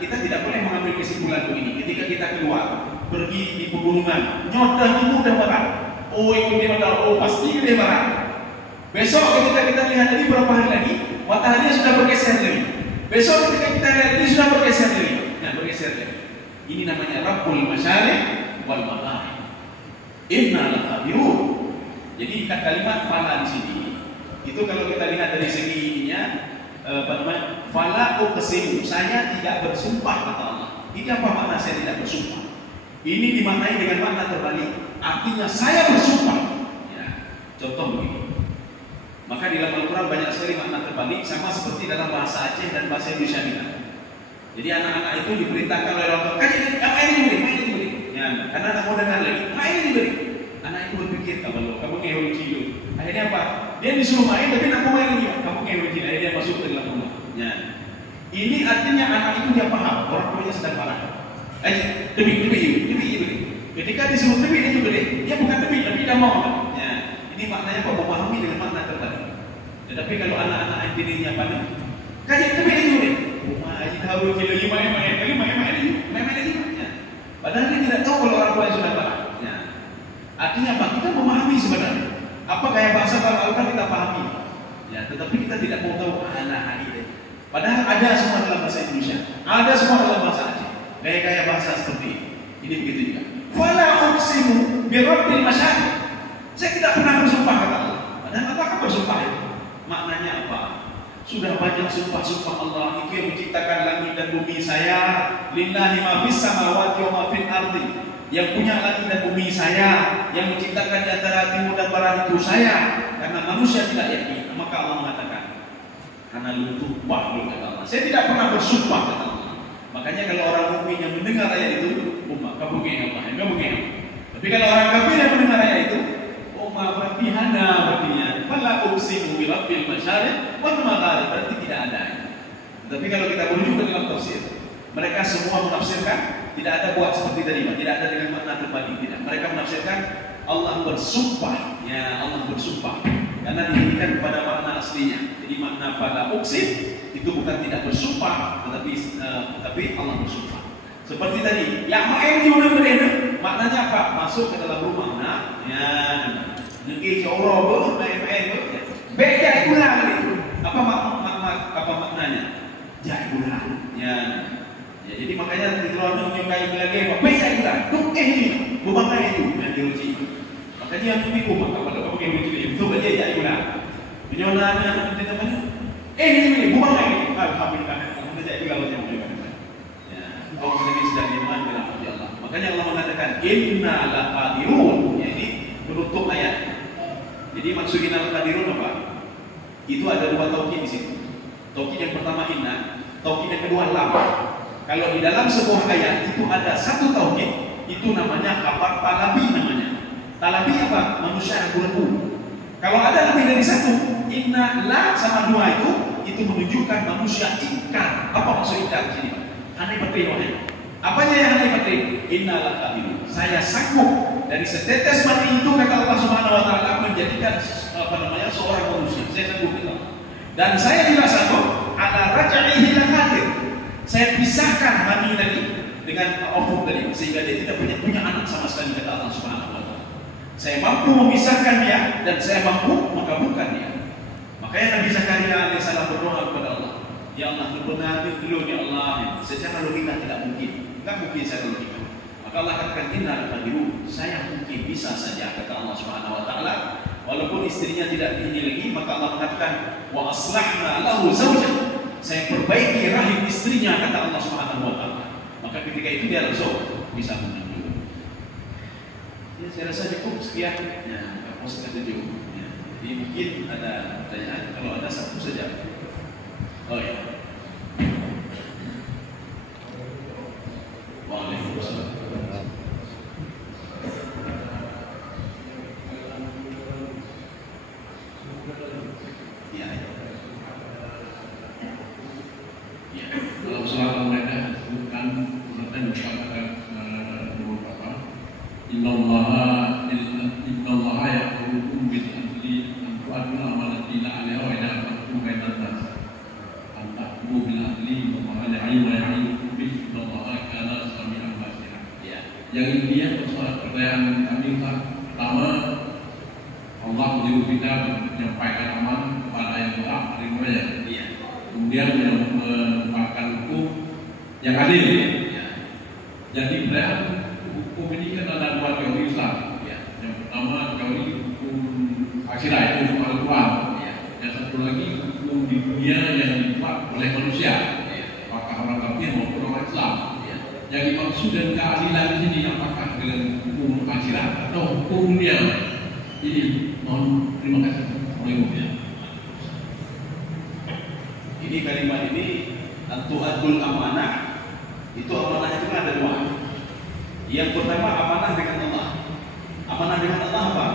kita tidak boleh mengambil kesimpulan begini. Ketika kita keluar pergi di pegunungan, nyodah itu udah barang. Oh itu dia udah, oh pasti dia barang. Besok ketika kita lihat lagi berapa hari lagi, matahari sudah bergeser lagi. Besok ketika kita lihat lagi sudah bergeser lagi. Nah bergeser lagi. Ini namanya Rabbul Masyariq wal Magharib. Inna laqadirun. Jadi kalimat fala di sini itu kalau kita lihat dari segi ininya fala uqsimu, saya tidak bersumpah kata Allah. Ini apa makna saya tidak bersumpah? Ini dimaknai dengan makna terbalik. Artinya saya bersumpah. Ya, contoh begini. Maka di dalam Al-Quran banyak sekali makna terbalik, sama seperti dalam bahasa Aceh dan bahasa Indonesia kita. Jadi anak-anak itu diperintahkan oleh orang tua, kan ini diberi, main ini diberi. Ya, karena anak mau dengar lagi, main ini diberi. Anak itu berpikir, kamu ngehuci dulu. Akhirnya apa? Dia disuruh main, tapi nak mau main lagi, kamu ngehuci. Akhirnya dia masuk ke dalam rumah. Ya. Ini artinya anak itu dia paham, orang tuanya sedang marah. Ayo, demi. Ketika disuruh demi dia juga dia bukan demi, tapi dia mau. Ya. Ini maknanya kok memahami dengan makna terbalik. Tetapi kalau anak-anak yang dirinya panik, kaji demi dia juga. Rumah aja tahu kita main lagi. Ya. Padahal dia tidak tahu kalau orang tua yang sudah marah. Ya. Artinya apa? Kita memahami sebenarnya. Apa gaya bahasa Al-Quran kita pahami. Ya, tetapi kita tidak mau tahu anak ini. Padahal ada semua dalam bahasa Indonesia, ada semua dalam bahasa Aceh. Gaya-gaya bahasa seperti ini. Ini begitu juga. Fala uqsimu bi rabbil masyariq. Saya tidak pernah bersumpah kata Allah. Padahal Allah akan bersumpah itu. Maknanya apa? Sudah banyak sumpah-sumpah Allah itu yang menciptakan langit dan bumi saya. Lillahi ma fis samawati wa ma fil ardi. Yang punya langit dan bumi saya, yang menciptakan di antara timur dan barat itu saya. Karena manusia tidak yakin, maka Allah mengatakan, karena lupa kata Allah. Saya tidak pernah bersumpah kata Allah. Makanya kalau orang mukmin yang mendengar ayat itu, kamu ngeyel. Tapi kalau orang kafir yang mendengar ayat itu, berarti hana artinya. Fala uqsimu bi rabbil masyariq wal magharib, berarti tidak ada. Tapi kalau kita merujuk ke dalam tafsir, mereka semua menafsirkan tidak ada buat seperti tadi, tidak ada dengan makna terbalik, tidak. Mereka menafsirkan Allah bersumpah, ya Allah bersumpah, karena dihentikan kepada makna aslinya. Jadi makna fala uqsim itu bukan tidak bersumpah, tetapi Allah bersumpah. Seperti tadi, yang main juga beredar, maknanya apa? Masuk ke dalam rumah, ya, negeri coro main, beda itu lah itu. Apa maknanya? Jahillah, ya. Ya, jadi makanya di Toronto menyukai lagi apa? Beda itu lah, ini, bukan itu yang diuji. Makanya yang itu maka pada kamu yang diuji itu aja jahillah. Penyonan yang teman-teman, ini bukan lagi. Alhamdulillah, jadi kalau yang Allah sedang iman dengan Allah. Makanya Allah mengatakan inna laqadirun. Ya, ini menutup ayat. Jadi maksud inna laqadirun apa? Itu ada dua taukid di situ. Taukid yang pertama inna, taukid yang kedua lam. Kalau di dalam sebuah ayat itu ada satu taukid, itu namanya khabar talabi namanya. Talabi apa? Manusia yang berlaku. Kalau ada lebih dari satu, inna la sama dua itu menunjukkan manusia ingkar. Apa maksud ingkar di sini? Aneh penting, apanya yang aneh penting? Inna laqadirun. Saya sanggup dari setetes mati itu kata Allah Subhanahu wa taala menjadikan seorang manusia. Saya sanggup itu. Dan saya juga sanggup ala raj'ihi laqadir. Saya pisahkan mani tadi dengan ofum tadi sehingga dia tidak punya anak sama sekali kata Allah Subhanahu wa taala. Saya mampu memisahkan dia dan saya mampu mengabulkan dia. Makanya Nabi Zakaria alaihissalam berdoa kepada Allah. Ya Allah, benar dulu ya Allah. Secara logika tidak mungkin, tidak mungkin secara logika. Maka Allah katakan inna laqadirun. Saya mungkin bisa saja kata Allah Subhanahu wa taala. Walaupun istrinya tidak ini lagi, maka Allah mengatakan wa aslahna lahu zawjah. Saya perbaiki rahim istrinya kata Allah Subhanahu wa taala. Maka ketika itu dia langsung bisa mengambil. Ya, saya rasa cukup sekian. Ya, aku sudah tujuh. Ya. Jadi mungkin ada pertanyaan. Kalau ada satu saja. Oh ya. Waalaikumsalam. Ya. Ya. Kalau selama mereka bukan bukan dikatakan beberapa innallaha ya'muru bil adli wa amanati la'ala wa ya'muru bainan nas. Antaqmu bil adli wa ma'al 'ilmi wa 'ilmi billahi kana sami'an basira. Ya. Yang intinya pertanyaan kami pertama, Allah menyuruh kita menyampaikan aman kepada yang berhak menerimanya. Iya. Kemudian menempatkan hukum yang adil. Iya. Jadi pertanyaan hukum ini kan ada dua teori Islam. Iya. Yang pertama teori hukum akhirat, hukum Al-Quran. Iya. Yang satu lagi hukum di dunia yang dibuat oleh manusia. Iya. Apakah orang kafir maupun orang Islam. Iya. Yang dimaksud dan keadilan di sini apakah dengan hukum akhirat atau hukum dunia? Jadi mohon terima kasih. Assalamualaikum. Ini kalimat ini antu'adul amanah. Itu amanah itu kan ada dua. Yang pertama amanah dengan Allah. Amanah dengan Allah apa?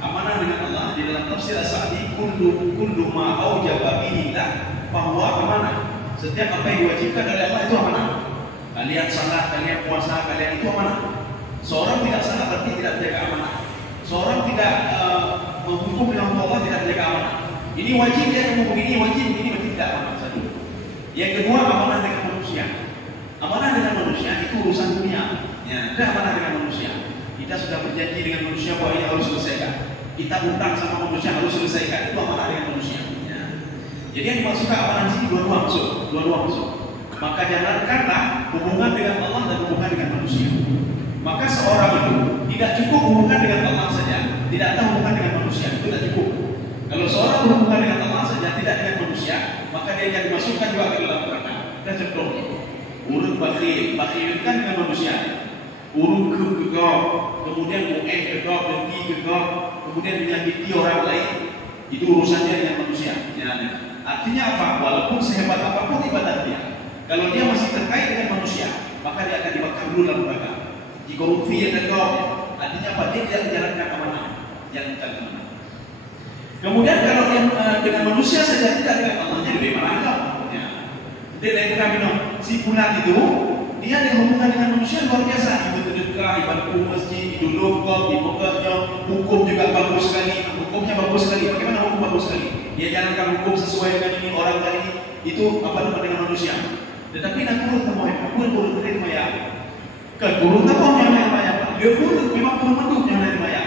Amanah dengan Allah di dalam tafsir As-Sa'di kullu ma aujaba bihi la fahuwa amanah. Setiap apa yang diwajibkan oleh Allah itu amanah. Kalian salat, kalian puasa, kalian itu amanah. Seorang tidak salat berarti tidak menjaga amanah. Seorang tidak menghukum dengan Allah tidak menjaga amanah. Ini wajib dia kamu begini, wajib begini berarti tidak amanah. Satu. Yang kedua amanah dengan manusia. Amanah dengan manusia itu urusan dunia. Ya, tidak amanah dengan manusia. Kita sudah berjanji dengan manusia bahwa ini harus selesaikan. Kita utang sama manusia harus selesaikan. Itu amanah dengan manusia. Ya. Jadi yang dimaksudkan amanah sini dua-dua masuk. Maka jangankanlah hubungan dengan Allah dan hubungan dengan manusia. Maka seorang itu tidak cukup hubungan dengan Allah saja, tidak ada hubungan dengan manusia, itu tidak cukup. Kalau seorang berhubungan dengan Allah saja, tidak dengan manusia, maka dia akan dimasukkan juga ke dalam neraka. Kita contohnya, urut bakhil kan dengan manusia, urut gegok, kemudian gegok, dengki gegok, kemudian menyakiti orang lain, itu urusannya dengan manusia. Artinya apa? Walaupun sehebat apapun ibadah dia, kalau dia masih terkait dengan manusia, maka dia akan dibakar dulu dalam neraka. Dikorupsi dan jawabnya, artinya apa? Dia tidak menjalankan amanah, Kemudian kalau yang dengan manusia saja tidak dengan Allah, jadi bagaimana? Ya. Dia kami bilang, si fulan itu dia ada hubungan dengan manusia luar biasa. Ibu sedekah, ibadah masjid, idul lokom, ibadahnya, hukum juga bagus sekali, hukumnya bagus sekali. Bagaimana hukum bagus sekali? Dia jalankan hukum sesuai dengan ini orang kali ini itu apa dengan manusia. Tetapi nak kurun tamu yang kurun terima ya. Guru tahu yang lain banyak, dia guru memang guru menduk yang lain banyak.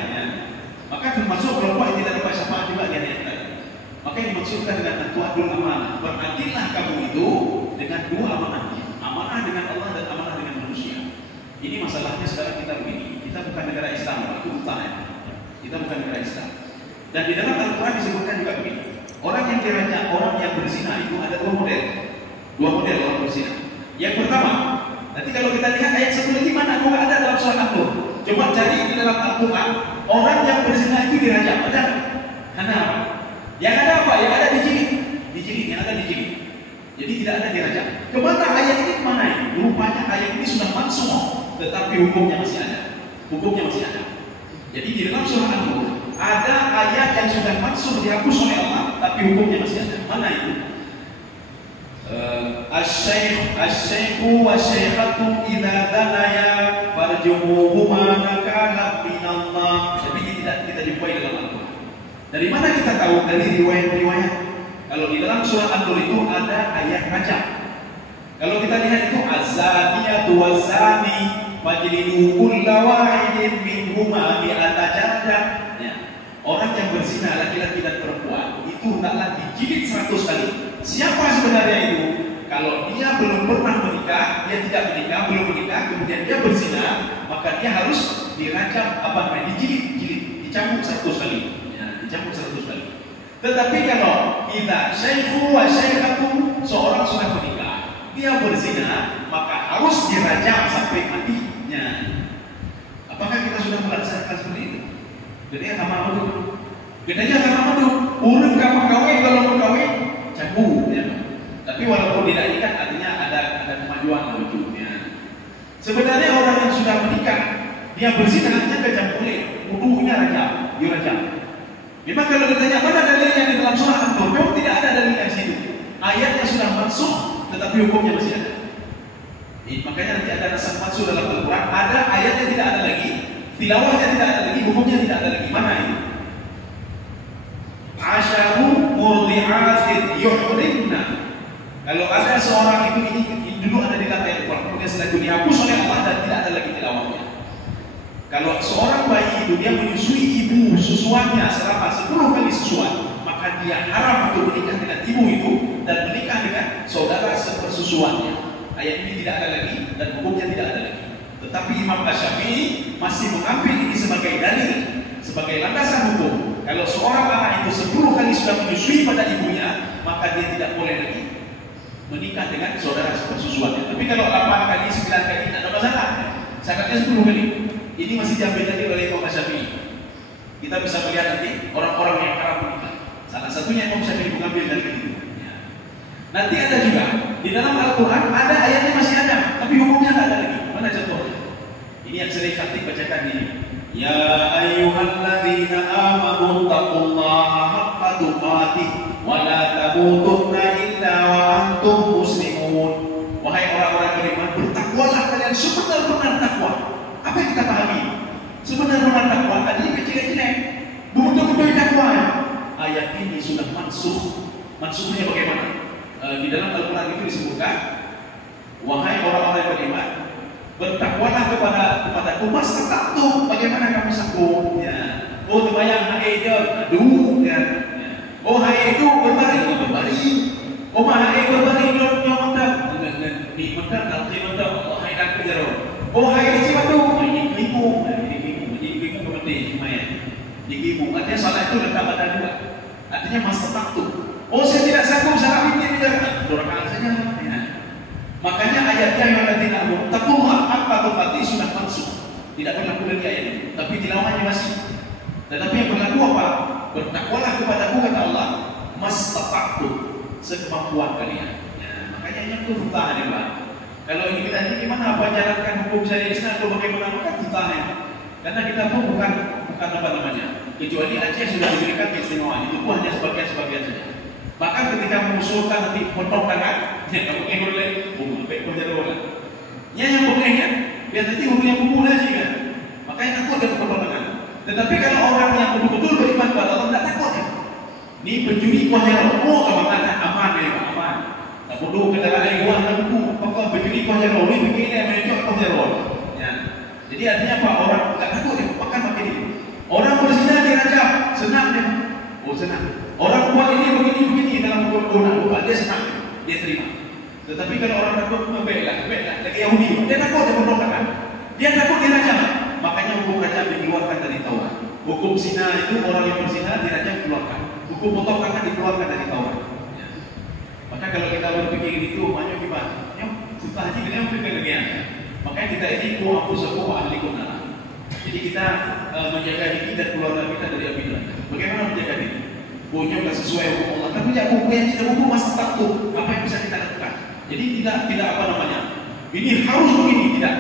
Maka termasuk kelompok yang tidak dapat syafaat juga dia tadi. Maka yang dimaksudkan dengan antu'adul amanah, beradillah kamu itu dengan dua amanah, amanah dengan Allah dan amanah dengan manusia. Ini masalahnya sekarang kita begini, kita bukan negara Islam, itu utama. Kita bukan negara Islam. Dan di dalam Al-Quran disebutkan juga begini, orang yang diraja, orang yang berzina itu ada dua model orang berzina. Yang pertama, nanti kalau kita lihat ayat satu lagi mana? Kok ada dalam surah An-Nur? Coba cari di dalam Al-Quran, orang yang berzina itu dirajam. Ada? Ada. Yang ada apa? Yang ada dijilid. Yang ada dijilid. Jadi tidak ada dirajam. Kemana ayat ini kemana ini? Rupanya ayat ini sudah mansuh, tetapi hukumnya masih ada. Jadi di dalam surah An-Nur ada ayat yang sudah mansuh dihapus oleh Allah, tapi hukumnya masih ada. Mana itu? Asy-syaikhu wasy-syaikhatu idza zanaya farjumuhuma nakalan minallah. Tapi ini tidak kita jumpai dalam Al-Quran. Dari mana kita tahu? Dari riwayat-riwayat. Kalau di dalam surah An-Nur itu ada ayat rajam. Kalau kita lihat itu az-zaniyatu waz-zani fajlidu kulla wahidin minhuma mi'ata jaldah. Ya. Orang yang berzina laki-laki dan perempuan itu hendaklah dijilid 100 kali. Siapa sebenarnya itu? Kalau dia belum pernah menikah, dia tidak menikah, belum menikah, kemudian dia berzina, maka dia harus dirajam dijilid, dicambuk 100 kali. Ya, dicambuk 100 kali. Tetapi kalau kita syaikhu wa syaikhatu, seorang sudah menikah, dia berzina, maka harus dirajam sampai matinya. Apakah kita sudah melaksanakan seperti itu? Gedenya sama madu. Urut kamu kawin, kalau mau kawin cambuk. Ya. Tapi walaupun tidak ini kan artinya ada kemajuan wujudnya. Sebenarnya orang yang sudah menikah, dia berzina hanya kejam kulit, wudunya dirajam. Memang kalau ditanya mana dalilnya di dalam surah An-Nur, memang tidak ada dalilnya di situ. Ayatnya sudah mansuh, tetapi hukumnya masih ada. Makanya nanti ada nasakh mansuh dalam Al-Quran, ada ayatnya tidak ada lagi, tilawahnya tidak ada lagi, hukumnya tidak ada lagi. Mana ini? Asyaru murdi'atin yuhrinna. Kalau ada seorang itu ini dulu ada di dalam ayat Al-Quran, kemudian setelah itu dihapus oleh Allah dan tidak ada lagi tilawahnya. Kalau seorang bayi itu dia menyusui ibu susuannya selama 10 kali susuan, maka dia haram untuk menikah dengan ibu itu dan menikah dengan saudara sepersusuannya. Ayat ini tidak ada lagi dan hukumnya tidak ada lagi. Tetapi Imam Syafi'i masih mengambil ini sebagai dalil, sebagai landasan hukum. Kalau seorang anak itu 10 kali sudah menyusui pada ibunya, maka dia tidak boleh lagi menikah dengan saudara sepersusuannya. Tapi kalau 8 kali, 9 kali tidak ada masalah. Syaratnya 10 kali. Ini masih diambil lagi oleh Imam Syafi'i. Kita bisa melihat nanti orang-orang yang haram menikah. Salah satunya Imam Syafi'i mengambil dari itu. Ya. Nanti ada juga di dalam Al-Quran ada ayatnya masih ada, tapi hukumnya tidak ada lagi. Mana contohnya? Ini yang sering Khatib bacakan ini. Ya ayyuhalladzina amanu taqullaha haqqa tuqatih wa la tamutunna illa wa antum muslimun. Wahai orang-orang beriman, bertakwalah kalian sebenar-benar takwa. Apa yang kita pahami? Sebenar-benar takwa tadi kecil-kecil, betul-betul takwa. Ayat ini sudah mansuh. Mansuhnya bagaimana? Di dalam Al-Quran itu disebutkan, wahai orang-orang yang beriman, bertakwalah kepadaku mastata'tu. Bagaimana kamu sanggup? Ya. Oh terbayang hai dia, aduh ya. Oh hai itu berbaring. Oh hai berbaring nyomondak. Di mendak nanti mendak. Oh hai aku jero. Oh hai ini batu. Ini ibu kepenting lumayan. Ibu artinya salat itu dekat badan juga. Artinya mastata'tu. Oh saya tidak sanggup salah ini tidak. Doakan saja. Ya. Makanya ayatnya yang tidak taqullaha haqqa tuqatih sudah mansuh. Tidak berlaku lagi ayat ini, tapi tilawahannya masih. Tetapi yang berlaku apa? Bertakwalah kepadaku kata Allah, mastata'tu, sekemampuan kalian. Ya, makanya yang itu tahan Pak. Kalau ini kita ini gimana apa jalankan hukum syariat Islam atau bagaimana maka tahan. Karena kita pun bukan apa namanya. Kecuali Aceh sudah diberikan keistimewaan itu pun hanya sebagian saja. Bahkan ketika mengusulkan nanti potong tangan, ya kamu ingin boleh, baik kerja dulu. Yang bolehnya, biar nanti yang kumpul aja kan. Makanya takut dia potong tangan. Tetapi kalau orang yang betul-betul beriman kepada Allah tidak takut ya. Ini pencuri kuahnya, oh kebanggaan aman ya, aman. Tak perlu kendaraan uang dan buku. Apakah pencuri kuahnya roh ini begini yang menunjuk kuahnya roh. Ya. Jadi artinya apa? Orang tidak takut ya, makan makin ini. Orang berzina dirajam, senang dia. Oh senang. Orang buat ini begini dalam hukum dia senang, dia terima. Tetapi kalau orang takut membela, lagi Yahudi, dia takut dia memberontakan. Dia takut dia rajam. Makanya hukum rajam dikeluarkan dari Taurat. Hukum zina itu orang yang berzina dirajam dikeluarkan. Hukum potong tangan dikeluarkan dari Taurat. Ya. Maka kalau kita berpikir itu, maknanya gimana? Ya, susah aja kita berpikir demikian. Makanya kita ini kuapusaku ahlikum nara. Jadi kita menjaga diri dan keluarga kita dari api neraka. Bagaimana menjaga diri? Punya sesuai hukum Allah. Tapi ya hukum yang tidak hukum mastata'tu. Apa yang bisa kita lakukan? Jadi tidak apa namanya? Ini harus begini, tidak.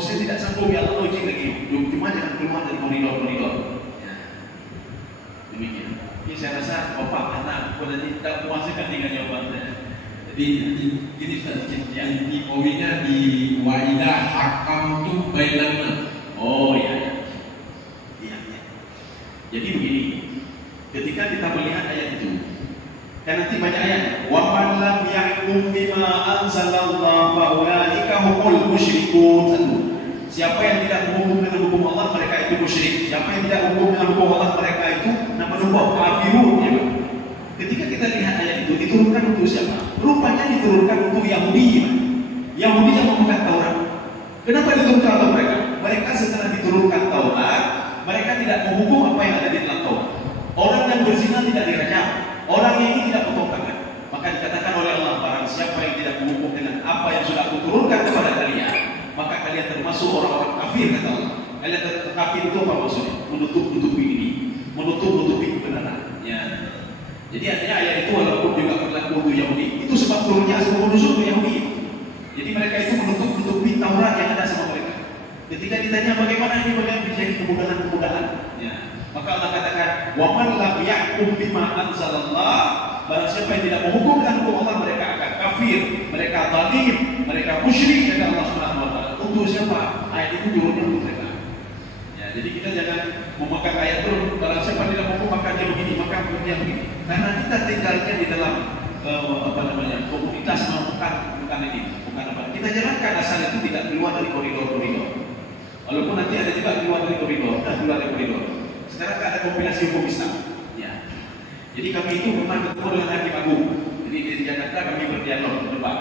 Saya tidak sanggup ya Allah uji lagi. Cuma jangan keluar dari koridor. Ya. Demikian. Ini saya rasa bapak anak pada tidak puaskan dengan jawabannya. Jadi ini yang di poinnya di waidah hakam tu bainana. Oh iya. Jadi begini. Ketika kita melihat ayat itu, kan nanti banyak ayat. Wa man lam yahkum bima anzalallahu fa ulaika humul musyrikun. Siapa yang tidak berhukum dengan hukum Allah, mereka itu musyrik. Siapa yang tidak berhukum dengan hukum Allah, mereka itu nama kafirun. Ya. Ketika kita lihat ayat itu diturunkan untuk siapa? Rupanya diturunkan untuk Yahudi. Yahudi yang memegang Taurat. Kenapa diturunkan untuk mereka? Mereka setelah diturunkan Taurat, mereka tidak menghukum apa yang ada di dalam Taurat. Orang yang berzina tidak dirajam, orang yang ini tidak potong tangan. Maka dikatakan oleh Allah, barang siapa yang tidak menghukum dengan apa yang sudah aku turunkan kepada kalian, maka kalian termasuk orang-orang kafir kata Allah. Kalian kafir itu apa maksudnya? Menutup-nutupi ini, menutup-nutupi kebenaran. Ya. Jadi artinya ayat itu walaupun juga berlaku untuk Yahudi, itu sebab turunnya asal nuzul untuk Yahudi. Jadi mereka itu menutup-nutupi Taurat yang ada sama mereka. Ketika ditanya bagaimana ini menjadi kemudahan-kemudahan, ya. Maka Allah katakan, wa man lam yahkum bima anzalallah, barang siapa yang tidak menghukum dengan hukum Allah, mereka akan kafir, mereka zalim, mereka musyrik kata Allah Subhanahu wa taala. Untuk siapa? Ayat itu turunnya untuk mereka. Ya, jadi kita jangan memakai ayat turun, barang siapa tidak menghukum maka dia begini, maka dia begini. Karena kita tinggalnya di dalam komunitas bukan ini, bukan apa. Kita jalankan asal itu tidak keluar dari koridor-koridor. Walaupun nanti ada juga keluar dari koridor, keluar dari koridor. Sekarang ada kompilasi hukum Islam. Ya. Jadi kami itu pernah ketemu dengan Hakim Agung. Jadi di Jakarta kami berdialog berdebat.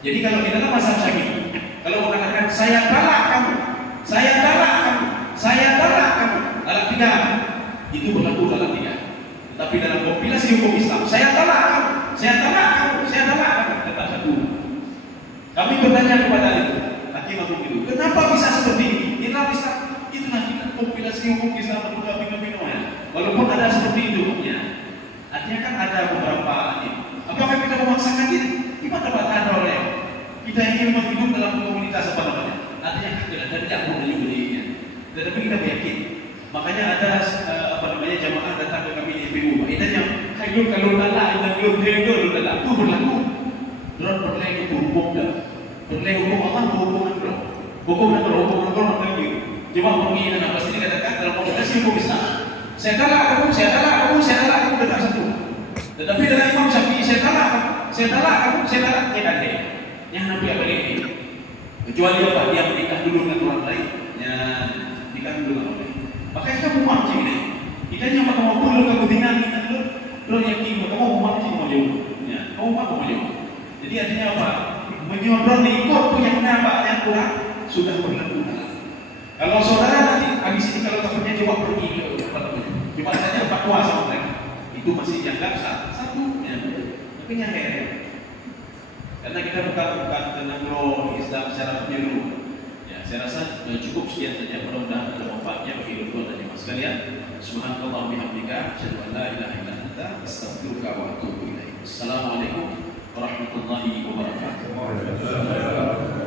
Jadi kalau di dalam mazhab Syafi'i, kalau mengatakan saya talak kamu, saya talak kamu, saya talak kamu, dalam 3 itu berlaku dalam 3. Tetapi dalam kompilasi hukum Islam, saya talak kamu, saya talak kamu, saya talak kamu, tetap 1. Kami bertanya kepada itu, Hakim Agung itu, kenapa bisa seperti ini? Inilah Islam, itulah kita kompilasi hukum Islam berbuka bino-bino ya. Walaupun ada seperti itu hukumnya, artinya kan ada beberapa ini. Apakah kita memaksakan diri? Gimana batasan oleh kita ingin memang hidup dalam komunitas apa namanya? Artinya kan tidak boleh juga dirinya. Tetapi kita yakin. Makanya ada apa namanya jamaah datang ke kami di IPU. Idanya hayul kalau Allah dan yudhiyul dalam itu berlaku. Dorang berlaku hukum dah. Berlaku hukum Allah hukum Allah. Hukum Allah lagi. Jemaah penginginan pasti dikatakan dalam komunikasi hukum Islam. Saya talak kamu, saya talak kamu, saya talak kamu tetap 1. Tetapi dalam Imam Syafi'i saya talak kamu, saya talak kamu, saya talak tidak ada. Yang Nabi apa ini? Kecuali apa? Dia menikah dulu dengan orang lain. Ya, nikah dulu dengan orang lain. Makanya kita mau mancing ini. Kita hanya mau dulu kepentingan kita dulu. Dulu yakin kamu mau mancing mau jauh. Ya, kamu mau jauh. Jadi artinya apa? Menyodor ikut punya apa yang kurang sudah berlaku. Kalau saudara nanti habis ini kalau takutnya coba pergi ke apa namanya? Coba saja fatwa sama mereka. Itu masih dianggap 1 ya. Tapi yang karena kita bukan tenagro Islam secara menyeluruh. Ya, saya rasa cukup sekian saja. Mudah-mudahan ada manfaatnya bagi tuan dan jemaah sekalian. Subhanallah bihamdika, asyhadu an la ilaha illa anta, astaghfiruka wa atubu ilaik. Assalamualaikum warahmatullahi wabarakatuh.